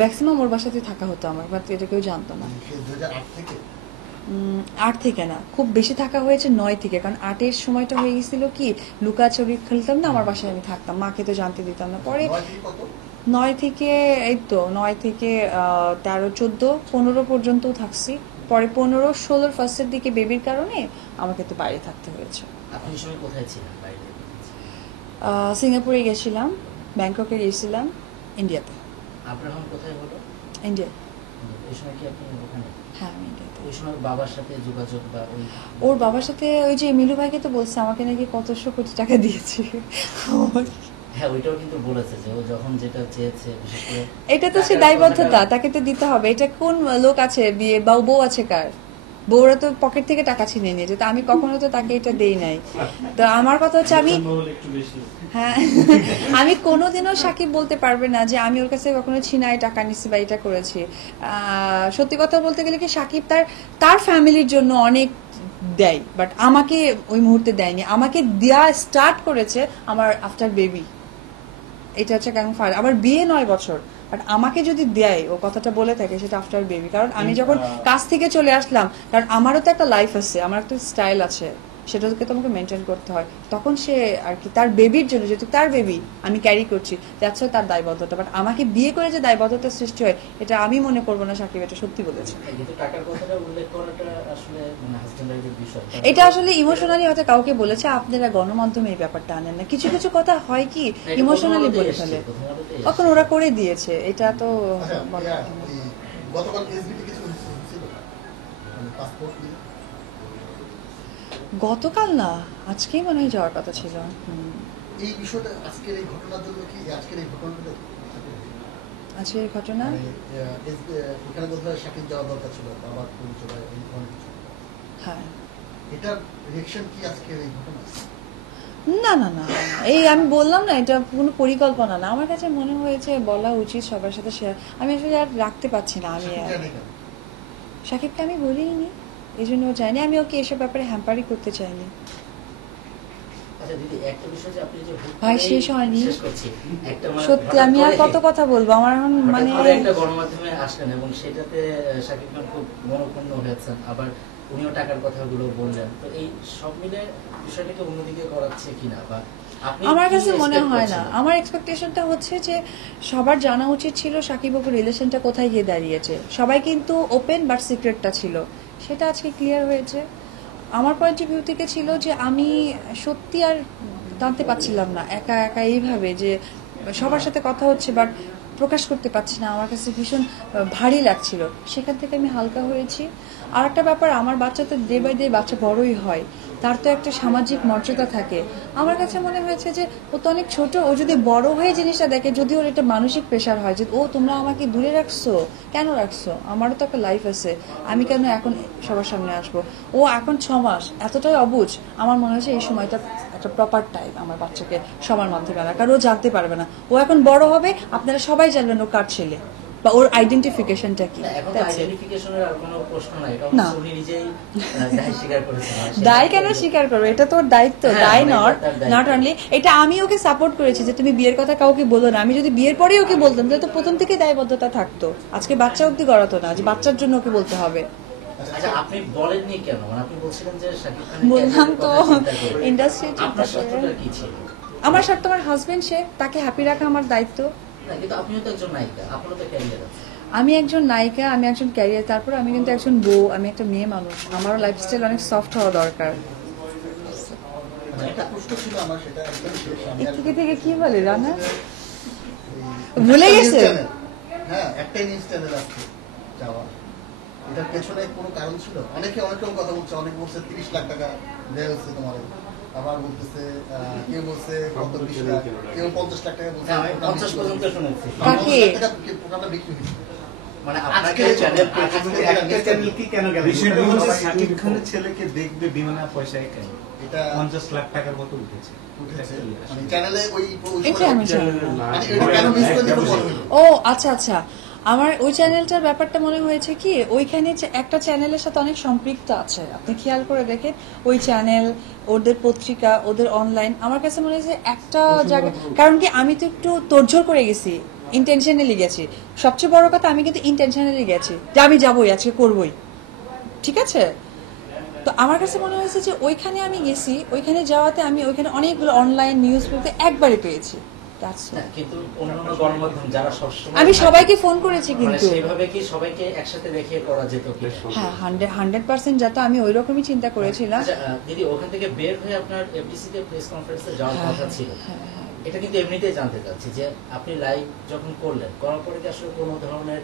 ম্যাক্সিমাম ওর বাসাতে থাকা হতো আমার, বাট এটা কেউ জানতো না। 2008 থেকে 8 থেকে না, খুব বেশি থাকা হয়েছে 9 থেকে, কারণ 8-এর সময়টা হয়ে গেছিল কি লুকাচুরি খেলতাম না, আমার বাসায় আমি থাকতাম, মাকে তো জানতে দিতাম না। পরে 9 থেকে কত 9 থেকে এই তো 9 থেকে 13, 14, 15 পর্যন্ত থাকছি। পরে 15, 16 ফার্স্টের দিকে বেবির কারণে আমাকে তো বাইরে থাকতে হয়েছে। আপনি এই সময় কোথায় ছিলেন বাইরে? সিঙ্গাপুরে গেছিলাম, ব্যাংককে গেছিলাম, ইন্ডিয়াতে। আপনার এখন কোথায় হলো? ইন্ডিয়া। এই সময় কি আপনি ওখানে? হ্যাঁ আমি ইন্ডিয়াতে। ওই সময় বাবার সাথে যোগাযোগ বা ওই ওর বাবার সাথে ওই যে মিলু ভাইকে তো বলছে আমাকে নাকি কতশো কোটি টাকা দিয়েছে। হ্যাঁ, ওইটাও কিন্তু বলেছে যে ও যখন যেটা চেয়েছে, বিশেষ করে এটা তো সে দায়বদ্ধতা, তাকে তো দিতে হবে। এটা কোন লোক আছে বিয়ে বা বউ আছে কার, বউরা তো পকেট থেকে টাকা ছিনে নিয়েছে, তো আমি কখনো তো তাকে এটা দেই নাই। তো আমার কথা হচ্ছে আমি হ্যাঁ আমি কোনোদিনও সাকিব বলতে পারবে না যে আমি ওর কাছে কখনো ছিনায় টাকা নিচ্ছি বা এটা করেছি। সত্যি কথা বলতে গেলে কি সাকিব তার ফ্যামিলির জন্য অনেক দেয়, বাট আমাকে ওই মুহূর্তে দেয়নি। আমাকে দেয়া স্টার্ট করেছে আমার আফটার বেবি। এটা হচ্ছে কারণ আমার বিয়ে 9 বছর, বাট আমাকে যদি দেয়, ও কথাটা বলে থাকে সেটা আফটার বেবি। কারণ আমি যখন কাজ থেকে চলে আসলাম, কারণ আমারও তো একটা লাইফ আছে, আমার একটা স্টাইল আছে, সেটাকে তোমাকে মেনটেন করতে হয়। তখন সে আর কি তার বেবির জন্য, যেহেতু তার বেবি আমি ক্যারি করছি, দ্যাটস ওয়াই তার দায়বদ্ধতা। বাট আমাকে বিয়ে করে যে দায়বদ্ধতার সৃষ্টি হয়, এটা আমি মনে করবো না সাকিব এটা সত্যি বলেছে। কিন্তু টাকার কথাটা উল্লেখ করাটা আসলে মানে হাজবেন্ড ওয়াইফের বিষয়। এটা আসলে ইমোশনালি হয়তো কাউকে বলেছে, আপনারা গণমাধ্যমে এই ব্যাপারটা আনেন না। কিছু কিছু কথা হয় কি ইমোশনালি বলে ফেলে, তখন ওরা করে দিয়েছে, এটা তো বলা যায় না। গতকাল এসবিতে কিছু হয়েছিল পাসপোর্ট নিয়ে গতকাল না, আজকেই মনে হয় যাওয়ার কথা ছিল। এই বিষয়টা আজকের এই ঘটনার জন্য কি আজকের এই ঘটনাটা আজকের ঘটনা ওখানে কোথাও সাকিব যাওয়া দরকার ছিল, আবার পরিচয় এই ধরনের কিছু। হ্যাঁ, এটার রিঅ্যাকশন কি আজকের এই ঘটনা? না না না, এই আমি বললাম না, এটা কোনো পরিকল্পনা না। আমার কাছে মনে হয়েছে বলা উচিত সবার সাথে শেয়ার। আমি আসলে আর রাখতে পারছি না। আমি সাকিবকে আমি বলিনি, এই জন্য ও চাইনি, আমি ওকে এসব ব্যাপারে হ্যাম্পারই করতে চাইনি। আচ্ছা দিদি, একটা বিষয় যে আপনি যে ভাই শেষ হয়নি, শেষ করছি, একটা মানে সত্যি আমি আর কত কথা বলবো, আমার এখন মানে একটা গণমাধ্যমে আসলেন এবং সেটাতে সাকিব খান খুব মনোক্ষুণ্ণ হয়েছেন, আবার উনিও টাকার কথাগুলো বললেন। তো এই সব মিলে বিষয়টাকে অন্যদিকে করাচ্ছে কিনা বা আমার কাছে মনে হয় না। আমার এক্সপেকটেশনটা হচ্ছে যে সবার জানা উচিত ছিল সাকিব অপুর রিলেশনটা কোথায় গিয়ে দাঁড়িয়েছে। সবাই কিন্তু ওপেন বাট সিক্রেটটা ছিল, সেটা আজকে ক্লিয়ার হয়েছে। আমার পয়েন্ট অফ ভিউ থেকে ছিল যে আমি সত্যি আর জানতে পারছিলাম না একা একা এইভাবে যে সবার সাথে কথা হচ্ছে বাট প্রকাশ করতে পারছি না, আমার কাছে ভীষণ ভারী লাগছিল। সেখান থেকে আমি হালকা হয়েছি। আর একটা ব্যাপার, আমার বাচ্চা তো ডে বাই ডে বাচ্চা বড়ই হয়, তার তো একটা সামাজিক মর্যাদা থাকে। আমার কাছে মনে হয়েছে যে ও তো অনেক ছোট, ও যদি বড় হয়ে জিনিসটা দেখে, যদি ওর একটা মানসিক প্রেশার হয় যে ও তোমরা আমাকে দূরে রাখছো, কেন রাখছো, আমারও তো একটা লাইফ আছে, আমি কেন এখন সবার সামনে আসবো। ও এখন 6 মাস, এতটাই অবুঝ। আমার মনে হয়েছে এই সময়টা একটা প্রপার টাইম আমার বাচ্চাকে সবার মাধ্যমে আনা, কারণ ও জানতে পারবে না। ও এখন বড় হবে, আপনারা সবাই জানবেন ও কার ছেলে, বা ওর আইডেন্টিফিকেশনটা কি। না, এখন তো আইডেন্টিফিকেশনের আর কোনো প্রশ্ন নাই, এটা না। উনি নিজেই দায় স্বীকার করেছেন। আর সেটা দায় কেন স্বীকার করবো, এটা তোর দায়িত্ব, হ্যাঁ, দায় মানে নট এটা তার দায়িত্ব। Not only. এটা আমি ওকে সাপোর্ট করেছি যে তুমি বিয়ের কথা কাউকে বলো না। আমি যদি বিয়ের পরেই ওকে বলতাম তাহলে তো প্রথম থেকেই দায়বদ্ধতা থাকতো, আজকে বাচ্চা অব্দি গড়াতো না যে বাচ্চার জন্য ওকে বলতে হবে। আচ্ছা, আপনি বলেননি কেন? মানে আপনি বলছিলেন যে শাকিব খানের বললাম তো ক্যারিয়ারের কথা চিন্তা করে। ইন্ডাস্ট্রি আপনার স্বার্থটা কি ছিল? আমার স্বার্থ আমার হাজবেন্ড, সে তাকে হ্যাপি রাখা আমার দায়িত্ব। না, কিন্তু আপনিও তো একজন নায়িকা, আপনারও তো ক্যারিয়ার আছে। আমি একজন নায়িকা, আমি একজন ক্যারিয়ার, তারপর আমি কিন্তু একজন বউ, আমি একটা মেয়ে মানুষ, আমারও লাইফস্টাইল অনেক সফট হওয়া দরকার। একটা প্রশ্ন ছিল আমার, সেটা একদম শেষ। আমি আর- থেকে থেকে কি বলে রানা, ভুলে গেছে? হ্যাঁ, একটাই নিউজ চ্যানেল আছে যাওয়া, এটার পেছনে কোনো কারণ ছিল? অনেকে অনেক রকম কথা বলছে, অনেকে বলছে 30 লাখ টাকা দেওয়া হয়েছে তোমার, আবার বলতেছে কেউ বলছে কত 20 লাখ, কেউ 50 লাখ টাকা বলছে, হ্যাঁ, আমি 50 পর্যন্ত শুনেছি। 50 লাখ টাকা প্রোগ্রামটা বিক্রি হয়েছে। মানে আজকে আপনাকে চ্যানেল একটা চ্যানেল কি কেন গেল? বিষয়টা হচ্ছে সবাই শাকিব কিন্তু খানের ছেলেকে দেখবে বিনা পয়সায় কেন এটা 50 লাখ টাকার মতো উঠেছে। উঠেছে মানে চ্যানেলে ওই এটা আমি জানি না। মানে এটা কেন মিস করে দিতে বলবো? ও আচ্ছা আচ্ছা, আমার ওই চ্যানেলটার ব্যাপারটা মনে হয়েছে কি, ওইখানে একটা চ্যানেলের সাথে অনেক সম্পৃক্ত আছে, আপনি খেয়াল করে দেখেন ওই চ্যানেল, ওদের পত্রিকা, ওদের অনলাইন, আমার কাছে মনে হয়েছে একটা জায়গা, কারণ কি আমি তো একটু তোড়জোড় করে গেছি, ইন্টেনশনালি গেছি। সবচেয়ে বড় কথা, আমি কিন্তু ইন্টেনশনালি গেছি যে আমি যাবোই, আজকে করবোই, ঠিক আছে? তো আমার কাছে মনে হয়েছে যে ওইখানে আমি গেছি, ওইখানে যাওয়াতে আমি ওইখানে অনেকগুলো অনলাইন নিউজ পেতে একবারে পেয়েছি। That's all. না, কিন্তু অন্যান্য গণমাধ্যম যারা সবসময় আমি সবাইকে ফোন করেছি মানে কিন্তু সেইভাবে কি সবাইকে একসাথে রেখে করা যেত কি? হ্যাঁ 100% যাতে আমি ওই রকমই চিন্তা করেছিলাম। আচ্ছা, দিদি ওখান থেকে বের হয়ে আপনার এফডিসি তে প্রেস কনফারেন্সে যাওয়ার কথা ছিল। এটা কিন্তু এমনিতেই জানতে চাচ্ছি যে আপনি লাইভ যখন করলেন, করার পরে কি আসলে কোনো ধরনের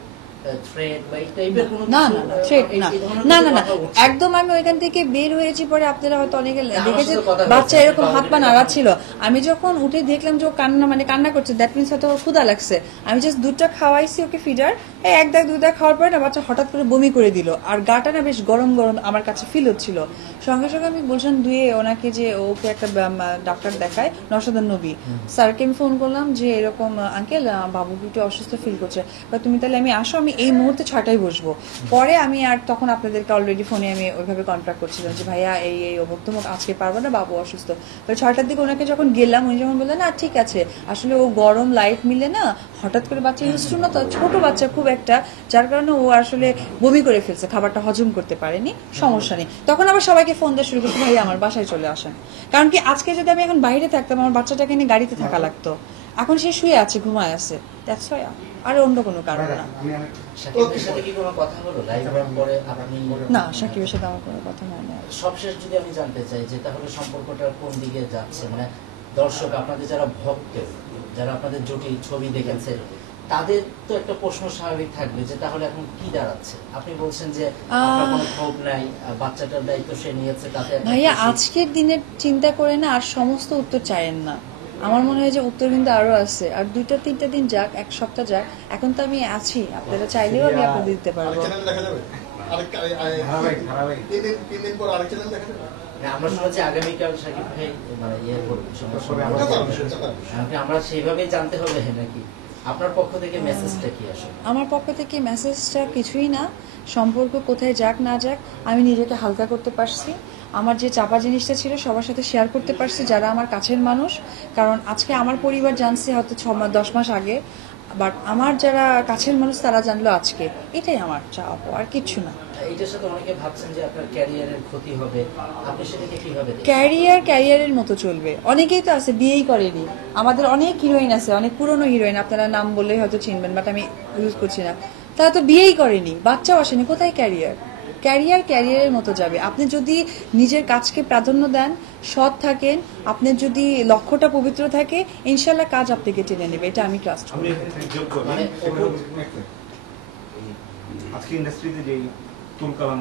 থ্রেড বা এই টাইপের কোনো না কিছু, না না থ্রেট এই না ধরনের না কোনো না না কথা উঠছে? একদম আমি ওইখান থেকে বের হয়েছি, পরে আপনারা হয়তো অনেকে আমার দেখেছেন সাথে কথা বাচ্চা হয়েছে, এরকম হাত পা বাউন্ডারি নাড়াচ্ছিল, আমি যখন উঠে দেখলাম যে ও কান্না করছে, দ্যাট মিনস হয়তো ওর ক্ষুধা লাগছে। আমি জাস্ট দুধটা খাওয়াইছি ওকে ফিডার, এক দাগ দুই দাগ খাওয়ার পরে না বাচ্চা হঠাৎ করে বমি করে দিল, আর গাটা না বেশ গরম গরম আমার কাছে ফিল হচ্ছিল। সঙ্গে সঙ্গে আমি বলছিলাম দুয়ে ওনাকে যে ওকে একটা ডাক্তার দেখায়, নওশাদ নবী স্যারকে আমি ফোন করলাম যে এরকম আঙ্কেল বাবু একটু অসুস্থ ফিল করছে, বা তুমি তাহলে আমি আসো, আমি এই মুহূর্তে 6টায় বসবো। পরে আমি আর তখন আপনাদেরকে অলরেডি ফোনে আমি ওইভাবে কন্ট্যাক্ট করছিলাম যে ভাইয়া এই অমুক তমুক আজকে পারবো না, বাবু অসুস্থ। তো 6টার দিকে ওনাকে যখন গেলাম, উনি যখন বললেন না ঠিক আছে, আসলে ও গরম লাইট মিলে না, হঠাৎ করে বাচ্চা ইউজ টু না, তো ছোট বাচ্চা খুব একটা, যার কারণে ও আসলে বমি করে ফেলছে, খাবারটা হজম করতে পারেনি, সমস্যা নেই। তখন আবার সবাইকে ফোন দেওয়া শুরু করছি, ভাই আমার বাসায় চলে আসেন। কারণ কি আজকে যদি আমি এখন বাইরে থাকতাম, আমার বাচ্চাটাকে নিয়ে গাড়িতে থাকা লাগতো, এখন সে শুয়ে আছে, ঘুমায় আছে, দ্যাটস হোয়াই, আর অন্য কোনো কারণ না। শাকিবের সাথে কি কোনো কথা হলো লাইভ হওয়ার পরে? আপনি না, সাকিবের সাথে আমার কোনো কথা হয় না। সবশেষ যদি আমি জানতে চাই যে তাহলে সম্পর্কটা কোন দিকে যাচ্ছে, মানে দর্শক আপনাদের যারা ভক্ত, যারা আপনাদের জটিল ছবি দেখেছে, তাদের তো একটা প্রশ্ন স্বাভাবিক থাকবে যে তাহলে এখন কি দাঁড়াচ্ছে? আপনি বলছেন যে আপনার কোনো ক্ষোভ নাই, বাচ্চাটার দায়িত্ব সে নিয়েছে, তাতে একটা ভাইয়া খুশি। আজকের দিনের চিন্তা করে না আর সমস্ত উত্তর চাইেন না, আমার মনে হয় যে উত্তর কিন্তু আরো আছে, আর 2-3টা দিন যাক, এক সপ্তাহ যাক, এখন তো আমি আছি, আপনারা চাইলেও আমি আপনাদের দিতে পারবো। আরেক চ্যানেল দেখা যাবে? ধারাবাহিক 3 দিন পর আরেক চ্যানেল দেখা যাবে? মানে আমরা শুনেছি আগামীকাল শাকিব ভাই মানে করবে ওটা তো অবশ্যই, ওটা তো অবশ্যই। আমরা সেইভাবেই জানতে হবে নাকি? আপনার পক্ষ থেকে মেসেজটা কি আসলে? আমার পক্ষ থেকে মেসেজটা কিছুই না, সম্পর্ক কোথায় যাক না যাক, আমি নিজেকে হালকা করতে পারছি, আমার যে চাপা জিনিসটা ছিল সবার সাথে শেয়ার করতে পারছি, যারা আমার কাছের মানুষ। কারণ আজকে আমার পরিবার জানছে হয়তো 6-10 মাস আগে, বাট আমার যারা কাছের মানুষ তারা জানলো আজকে, এটাই আমার চাপ, আর কিছু না। এটার সাথে অনেকে ভাবছেন যে আপনার ক্যারিয়ারের ক্ষতি হবে, আপনি সেটাকে কিভাবে দেখেন? ক্যারিয়ারের মতো চলবে, অনেকেই তো আছে বিয়েই করেনি, আমাদের অনেক হিরোইন আছে, অনেক পুরনো হিরোইন, আপনারা নাম বললেই হয়তো চিনবেন, বাট আমি ইউজ করছি না, তারা তো বিয়েই করেনি, বাচ্চাও আসেনি, কোথায় ক্যারিয়ারের মতো যাবে। আপনি যদি নিজের কাজকে প্রাধান্য দেন, সৎ থাকেন, আপনার যদি লক্ষ্যটা পবিত্র থাকে, ইনশাল্লাহ কাজ আপনাকে টেনে নেবে, এটা আমি ট্রাস্ট আমি করি। এখানে যোগ করি, মানে সেটা হচ্ছে আজকে ইন্ডাস্ট্রিতে যে তুলকালাম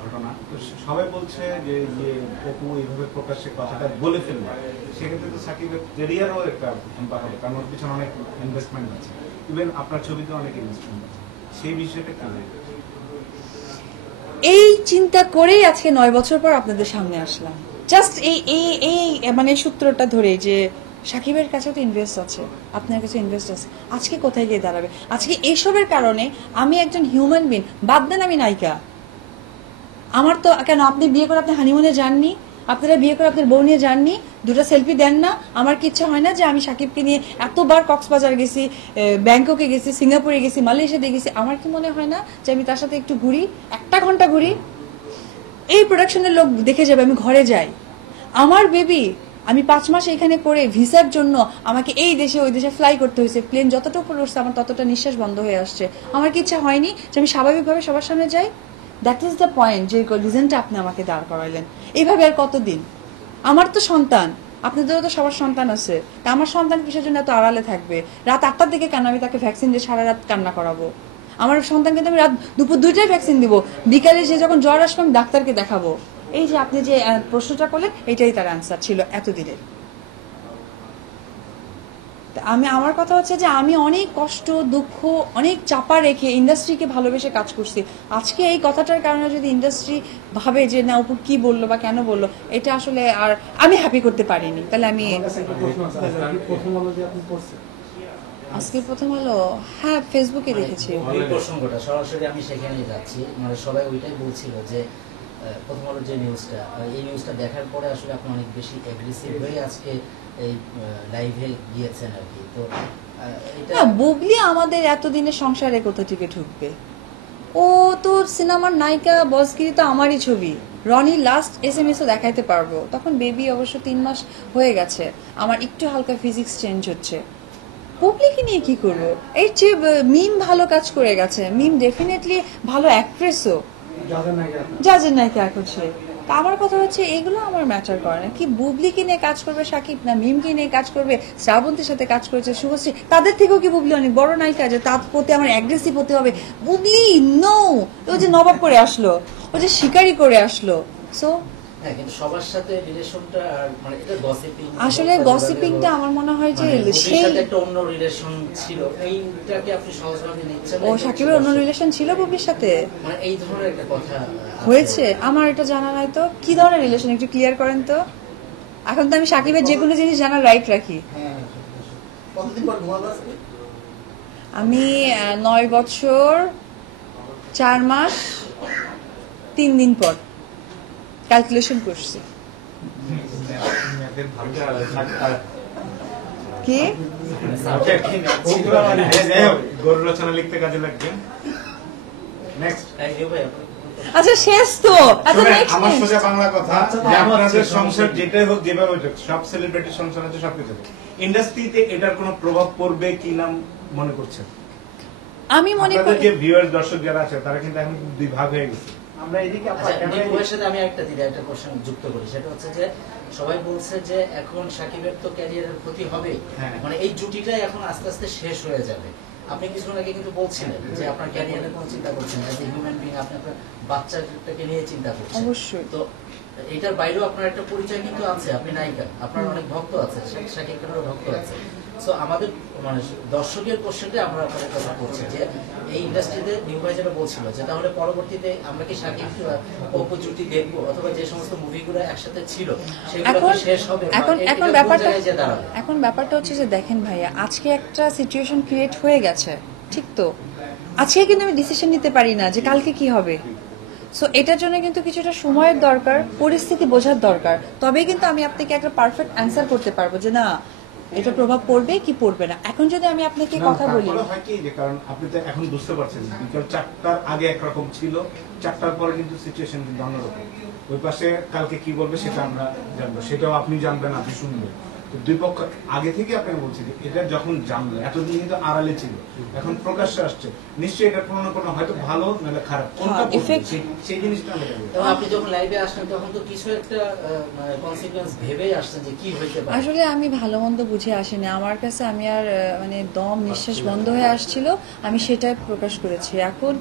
ঘটনা, তো সবাই বলছে যে অপু এইভাবে প্রকাশ্যে কথাটা বলে ফেলবে, সেক্ষেত্রে তো সাকিবের ক্যারিয়ারও একটা চিন্তা হবে, কারণ ওর পিছনে অনেক ইনভেস্টমেন্ট আছে, ইভেন আপনার ছবিতে অনেক ইনভেস্টমেন্ট আছে, সেই বিষয়টা কি? এই চিন্তা করেই আজকে 9 বছর পর আপনাদের সামনে আসলাম, জাস্ট এই এই এই মানে সূত্রটা ধরে যে সাকিবের কাছেও তো ইনভেস্ট আছে, আপনার কাছে ইনভেস্ট আছে, আজকে কোথায় গিয়ে দাঁড়াবে? আজকে এইসবের কারণে আমি একজন হিউম্যান বিং, বাদ দেন আমি নায়িকা, আমার তো কেন আপনি বিয়ে করে আপনি হানিমুনে যাননি, আপনারা বিয়ে করে আপনার বউ নিয়ে যাননি, দুটো সেলফি দেন না? আমার কি ইচ্ছা হয় না যে আমি সাকিবকে নিয়ে এতবার কক্সবাজার গেছি, ব্যাংককে গেছি, সিঙ্গাপুরে গেছি, মালয়েশিয়াতে গেছি, আমার কি মনে হয় না যে আমি তার সাথে একটু ঘুরি, 1 ঘন্টা ঘুরি? এই প্রোডাকশনের লোক দেখে যাবে আমি ঘরে যাই, আমার বেবি আমি 5 মাস এখানে করে ভিসার জন্য আমাকে এই দেশে ওই দেশে ফ্লাই করতে হয়েছে, প্লেন যতটা উপরে উঠছে আমার ততটা নিঃশ্বাস বন্ধ হয়ে আসছে। আমার কি ইচ্ছা হয়নি যে আমি স্বাভাবিকভাবে সবার সামনে যাই? দ্যাট ইজ দ্য পয়েন্ট, যে রিজনটা আপনি আমাকে দাঁড় করাইলেন। এইভাবে আর কতদিন? আমার তো সন্তান, আপনাদেরও তো সবার সন্তান আছে, তা আমার সন্তান কিসের জন্য এত আড়ালে থাকবে? রাত 8টার দিকে কেন আমি তাকে ভ্যাকসিন দিয়ে সারা রাত কান্না করাবো? আমার সন্তানকে তো আমি রাত দুপুর 2টায় ভ্যাকসিন দিব, বিকালে সে যখন জ্বর আসবে আমি ডাক্তারকে দেখাবো। এই যে আপনি যে প্রশ্নটা করলেন এটাই তার অ্যান্সার ছিল এতদিনের। আমার কথা হচ্ছে যে আমি অনেক কষ্ট দুঃখ অনেক চাপা রেখে ইন্ডাস্ট্রিকে ভালোবেসে কাজ করছি। আজকে এই কথাটার কারণে যদি ইন্ডাস্ট্রি ভাবে যে না উপর কি বললো বা কেন বললো, এটা আসলে আর আমি হ্যাপি করতে পারিনি। তাহলে আমি আজকের প্রথম আলো, হ্যাঁ ফেসবুকে দেখেছি। ওই প্রসঙ্গটা সরাসরি আমি সেখানেই যাচ্ছি, মানে সবাই ওইটাই বলছিল যে প্রথম আলোর যে নিউজটা, এই নিউজটা দেখার পরে আসলে আপনি অনেক বেশি অ্যাগ্রেসিভ হয়ে আজকে এই লাইভে গিয়েছেন আর কি। তো না, বুবলি আমাদের এতদিনের সংসারে কোথা থেকে ঢুকবে? ও তো সিনেমার নায়িকা, বসগিরি তো আমারই ছবি। রনি লাস্ট SMS ও দেখাইতে পারবো, তখন বেবি অবশ্য 3 মাস হয়ে গেছে, আমার একটু হালকা ফিজিক্স চেঞ্জ হচ্ছে। বুবলিকে নিয়ে কি করবো? এই যে মিম ভালো কাজ করে গেছে, মিম ডেফিনেটলি ভালো অ্যাক্ট্রেসও, জাজের নায়িকা এখন সে। তা আমার কথা হচ্ছে এগুলো আমার ম্যাটার করে না, কি বুবলিকে নিয়ে কাজ করবে সাকিব, না মিমকে নিয়ে কাজ করবে, শ্রাবন্তীর সাথে কাজ করেছে শুভশ্রী, তাদের থেকেও কি বুবলি অনেক বড় নায়িকা যে তার প্রতি আমার অ্যাগ্রেসিভ হতে হবে? বুবলি নো, ও যে নবাব করে আসলো, ও যে শিকারি করে আসলো। সো কিন্তু সবার সাথে রিলেশনটা মানে এটা গসিপিং, আসলে গসিপিংটা আমার মনে হয় যে সেই একটা অন্য রিলেশন ছিল, এইটাকে আপনি সহজভাবে নিচ্ছেন। ও সাকিবের অন্য রিলেশন ছিল বুবলির সাথে, মানে এই ধরনের একটা কথা হয়েছে? আমার এটা জানা নাই তো, কি ধরনের রিলেশন একটু ক্লিয়ার করেন তো। এখন তো আমি সাকিবের যে কোনো জিনিস জানার রাইট রাখি। আমি 9 বছর 4 মাস 3 দিন পর ক্যালকুলেশন করছি। কি গরু রচনা লিখতে কাজে লাগবে। আচ্ছা শেষ তো, আমার সোজা বাংলা কথা, আপনাদের সংসার যেটাই হোক যেভাবে হোক, সব সেলিব্রিটি সংসার আছে সবকিছু, ইন্ডাস্ট্রিতে এটার কোনো প্রভাব পড়বে কি না মনে করছেন? আমি মনে করি যে ভিউয়ার দর্শক যারা আছে তারা কিন্তু এখন 2 ভাগ হয়ে গেছে। আমরা এদিকে আমি একটা কোশ্চেন যুক্ত করি, সেটা হচ্ছে যে সবাই বলছে যে এখন সাকিবের তো ক্যারিয়ারের ক্ষতি হবে, মানে এই জুটিটাই এখন আস্তে আস্তে শেষ হয়ে যাবে। আপনি কিছুক্ষণ আগে কিন্তু বলছিলেন যে আপনার ক্যারিয়ারের কোনো চিন্তা করছেন না, হিউম্যান বিং, আপনি আপনার বাচ্চাটাকে নিয়ে চিন্তা করছেন। অবশ্যই। তো এটার বাইরেও আপনার একটা পরিচয় কিন্তু আছে, আপনি নায়িকা, আপনার অনেক ভক্ত আছে, সাকিব খানেরও ভক্ত আছে। সো আমাদের মানে দর্শকের কোশ্চেনটা আমরা আপনাদের কথা বলছি যে এই ইন্ডাস্ট্রিতে নিউ ভাই যেটা বলছিল যে তাহলে পরবর্তীতে আমরা কি সাকিব অপু জুটি দেখবো, অথবা যে সমস্ত মুভিগুলো একসাথে ছিল সেগুলো শেষ হবে? এখন ব্যাপারটা হচ্ছে যে দেখেন ভাইয়া, আজকে একটা সিচুয়েশন ক্রিয়েট হয়ে গেছে, ঠিক তো? আজকে কিন্তু আমি ডিসিশন নিতে পারি না যে কালকে কি হবে। সো এটার জন্য কিন্তু কিছুটা সময়ের দরকার, পরিস্থিতি বোঝার দরকার, তবেই কিন্তু আমি আপনাকে একটা পারফেক্ট অ্যান্সার করতে পারবো যে না এটা প্রভাব পড়বে কি পড়বে না। এখন যদি আমি আপনাকে কথা বলি, হয় কি যে কারণ আপনি তো এখন বুঝতে পারছেন বিকাল 4টার আগে একরকম ছিল, 4টার পরে কিন্তু সিচুয়েশন কিন্তু অন্যরকম। ওই পাশে কালকে কি বলবে সেটা আমরা জানবো, সেটাও আপনি জানবেন, আপনি শুনবেন। তো 2 পক্ষ আগে থেকে আপনাকে বলছি যে এটা যখন জানলো, এতদিন কিন্তু আড়ালে ছিল, এখন প্রকাশ্যে আসছে, নিশ্চয়ই এটা কোনো না কোনো হয়তো ভালো নাহলে খারাপ কোনটা সেই জিনিসটা আমরা জানবো। আপনি যখন লাইভে আসলেন তখন তো কিছু একটা কনসিকুয়েন্স ভেবেই আসছেন যে কি হইতে পারে। আসলে আমি ভালো মন্দ বুঝে আসিনি, আমার কাছে আমি আর মানে দম নিঃশ্বাস বন্ধ হয়ে আসছিল, আমি সেটাই প্রকাশ করেছি। এখন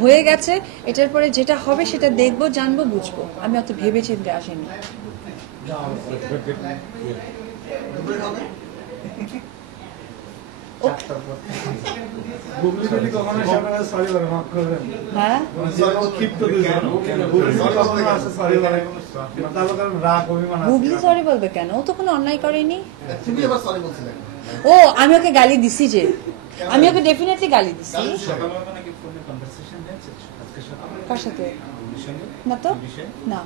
হয়ে গেছে, এটার পরে যেটা হবে সেটা দেখবো, জানবো, বুঝবো। আমি অত ভেবে চিন্তে আসিনি। বুবলি যদি কখনো এসে আপনারা সরি বলে মাফ করবেন। হ্যাঁ ক্ষিপ্ত দুজন। বুবলি যদি কখনো আসে সরি বলে, তাহলে কারণ রাগ অভিমান আছে। বুবলি সরি বলবে কেন? ও তো কোনো অন্যায় করেনি। তুমি এবার সরি বলছিলেন ও আমি ওকে গালি দিছি যে, আমি ওকে ডেফিনেটলি গালি দিছি। সকালবেলা নাকি ফোনে কনভারসেশন হয়েছে আজকে সকালে কার সাথে? বুবলির সঙ্গে? না তো, এই বিষয়ে? না,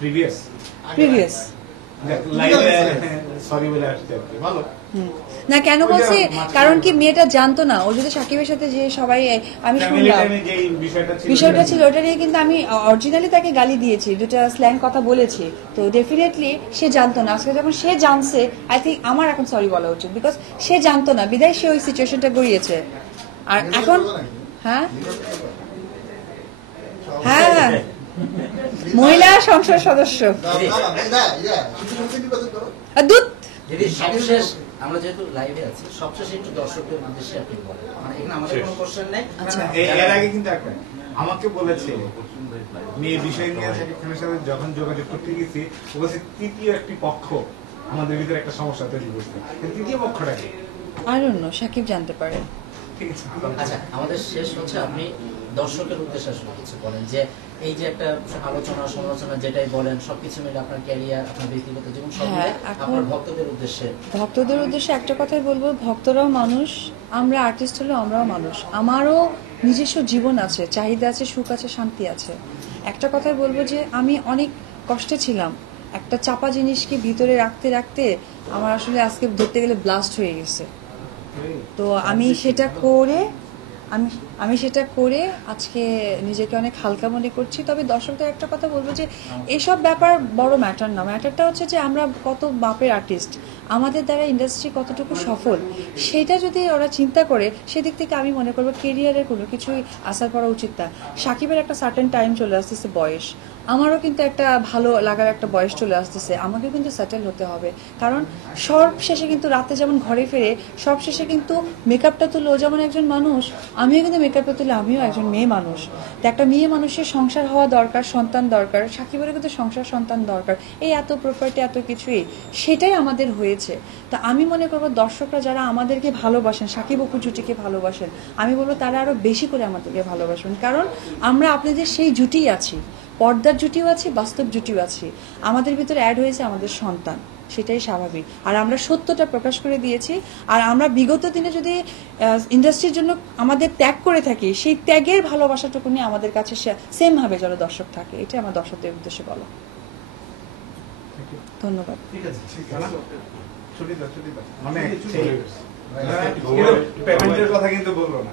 প্রিভিয়াস প্রিভিয়াস। লাইভে সরি বলে আসছে আর কি। ভালো। না কেন বলছি, কারণ কি মেয়েটা জানতো না ও যদি সাকিবের সাথে যে সবাই, আমি ফ্যামিলি শুনলাম টাইমে যে বিষয়টা ছিল ওটা নিয়ে কিন্তু আমি অরিজিনালি তাকে গালি দিয়েছি, দুটা স্ল্যাং কথা বলেছি। তো ডেফিনেটলি সে জানতো না, আজকে যখন সে জানছে আই থিঙ্ক আমার এখন সরি বলা উচিত, বিকজ সে জানতো না বিদায় সে ওই সিচুয়েশনটা গড়িয়েছে। আর এখন হ্যাঁ হ্যাঁ মহিলা সংসদ সদস্য দুধ যদি সবশেষ আমরা যেহেতু লাইভে আছি, সবশেষ একটু দর্শকদের উদ্দেশ্যে আপনি বলেন, মানে এখানে আমাদের কোনো কোশ্চেন নেই। আচ্ছা। এর আগে কিন্তু একটা আমাকে বলেছে মেয়ে বিষয় নিয়ে সাকিব খানের সাথে যখন যোগাযোগ করতে গেছি, ও বলছে তৃতীয় একটি পক্ষ আমাদের ভিতরে একটা সমস্যা তৈরি করছে। তৃতীয় পক্ষটা কি? I don't know, সাকিব জানতে পারে। ঠিক আছে। আচ্ছা, আমাদের শেষ হচ্ছে, আপনি দর্শকের উদ্দেশ্যে আসলে কিছু বলেন, যে এই যে একটা আলোচনা সমালোচনা যেটাই বলেন সবকিছু মিলে আপনার ক্যারিয়ার, আপনার ব্যক্তিগত জীবন সব মিলে আপনার ভক্তদের উদ্দেশ্যে। ভক্তদের উদ্দেশ্যে একটা কথাই বলবো, ভক্তরাও মানুষ, আমরা আর্টিস্ট হলেও আমরাও মানুষ, আমারও নিজস্ব জীবন আছে, চাহিদা আছে, সুখ আছে, শান্তি আছে। একটা কথাই বলবো যে আমি অনেক কষ্টে ছিলাম, একটা চাপা জিনিসকে ভিতরে রাখতে রাখতে আমার আসলে আজকে ধরতে গেলে ব্লাস্ট হয়ে গেছে। তো আমি সেটা করে আজকে নিজেকে অনেক হালকা মনে করছি। তবে দর্শকদের একটা কথা বলবো যে এইসব ব্যাপার বড় ম্যাটার না, ম্যাটারটা হচ্ছে যে আমরা কত বাপের আর্টিস্ট, আমাদের দ্বারা ইন্ডাস্ট্রি কতটুকু সফল, সেটা যদি ওরা চিন্তা করে সেদিক থেকে আমি মনে করবো কেরিয়ারের কোনো কিছুই আসার করা উচিত না। সাকিবের একটা সার্টেন টাইম চলে আসতেছে, বয়স, আমারও কিন্তু একটা ভালো লাগার একটা বয়স চলে আসতেছে, আমাকে কিন্তু সেটেল হতে হবে। কারণ সব শেষে কিন্তু রাতে যেমন ঘরে ফিরে সব শেষে কিন্তু মেকআপটা তুলো, যেমন একজন মানুষ, আমিও কিন্তু মেকআপটা তুলে আমিও একজন মেয়ে মানুষ। তো একটা মেয়ে মানুষের সংসার হওয়া দরকার, সন্তান দরকার, সাকিবেরও কিন্তু সংসার সন্তান দরকার, এই এত প্রপার্টি এত কিছুই, সেটাই আমাদের হয়েছে। তা আমি মনে করবো দর্শকরা যারা আমাদেরকে ভালোবাসেন, সাকিব অপু জুটিকে ভালোবাসেন, আমি বলবো তারা আরো বেশি করে আমাদেরকে ভালোবাসবেন। কারণ আমরা আপনাদের সেই জুটি আছি, পর্দার জুটিও আছে, বাস্তব জুটিও আছে, আমাদের ভিতরে অ্যাড হয়েছে আমাদের সন্তান, সেটাই স্বাভাবিক। আর আমরা সত্যটা প্রকাশ করে দিয়েছি। আর আমরা বিগত দিনে যদি ইন্ডাস্ট্রির জন্য আমাদের ত্যাগ করে থাকি, সেই ত্যাগের ভালোবাসাটুকু নিয়ে আমাদের কাছে সেম ভাবে যেন দর্শক থাকে, এটা আমার দর্শকদের উদ্দেশ্যে বলা। ধন্যবাদ। ঠিক আছে, ছুটি দাও মানে পেমেন্টের কথা কিন্তু বলবো না।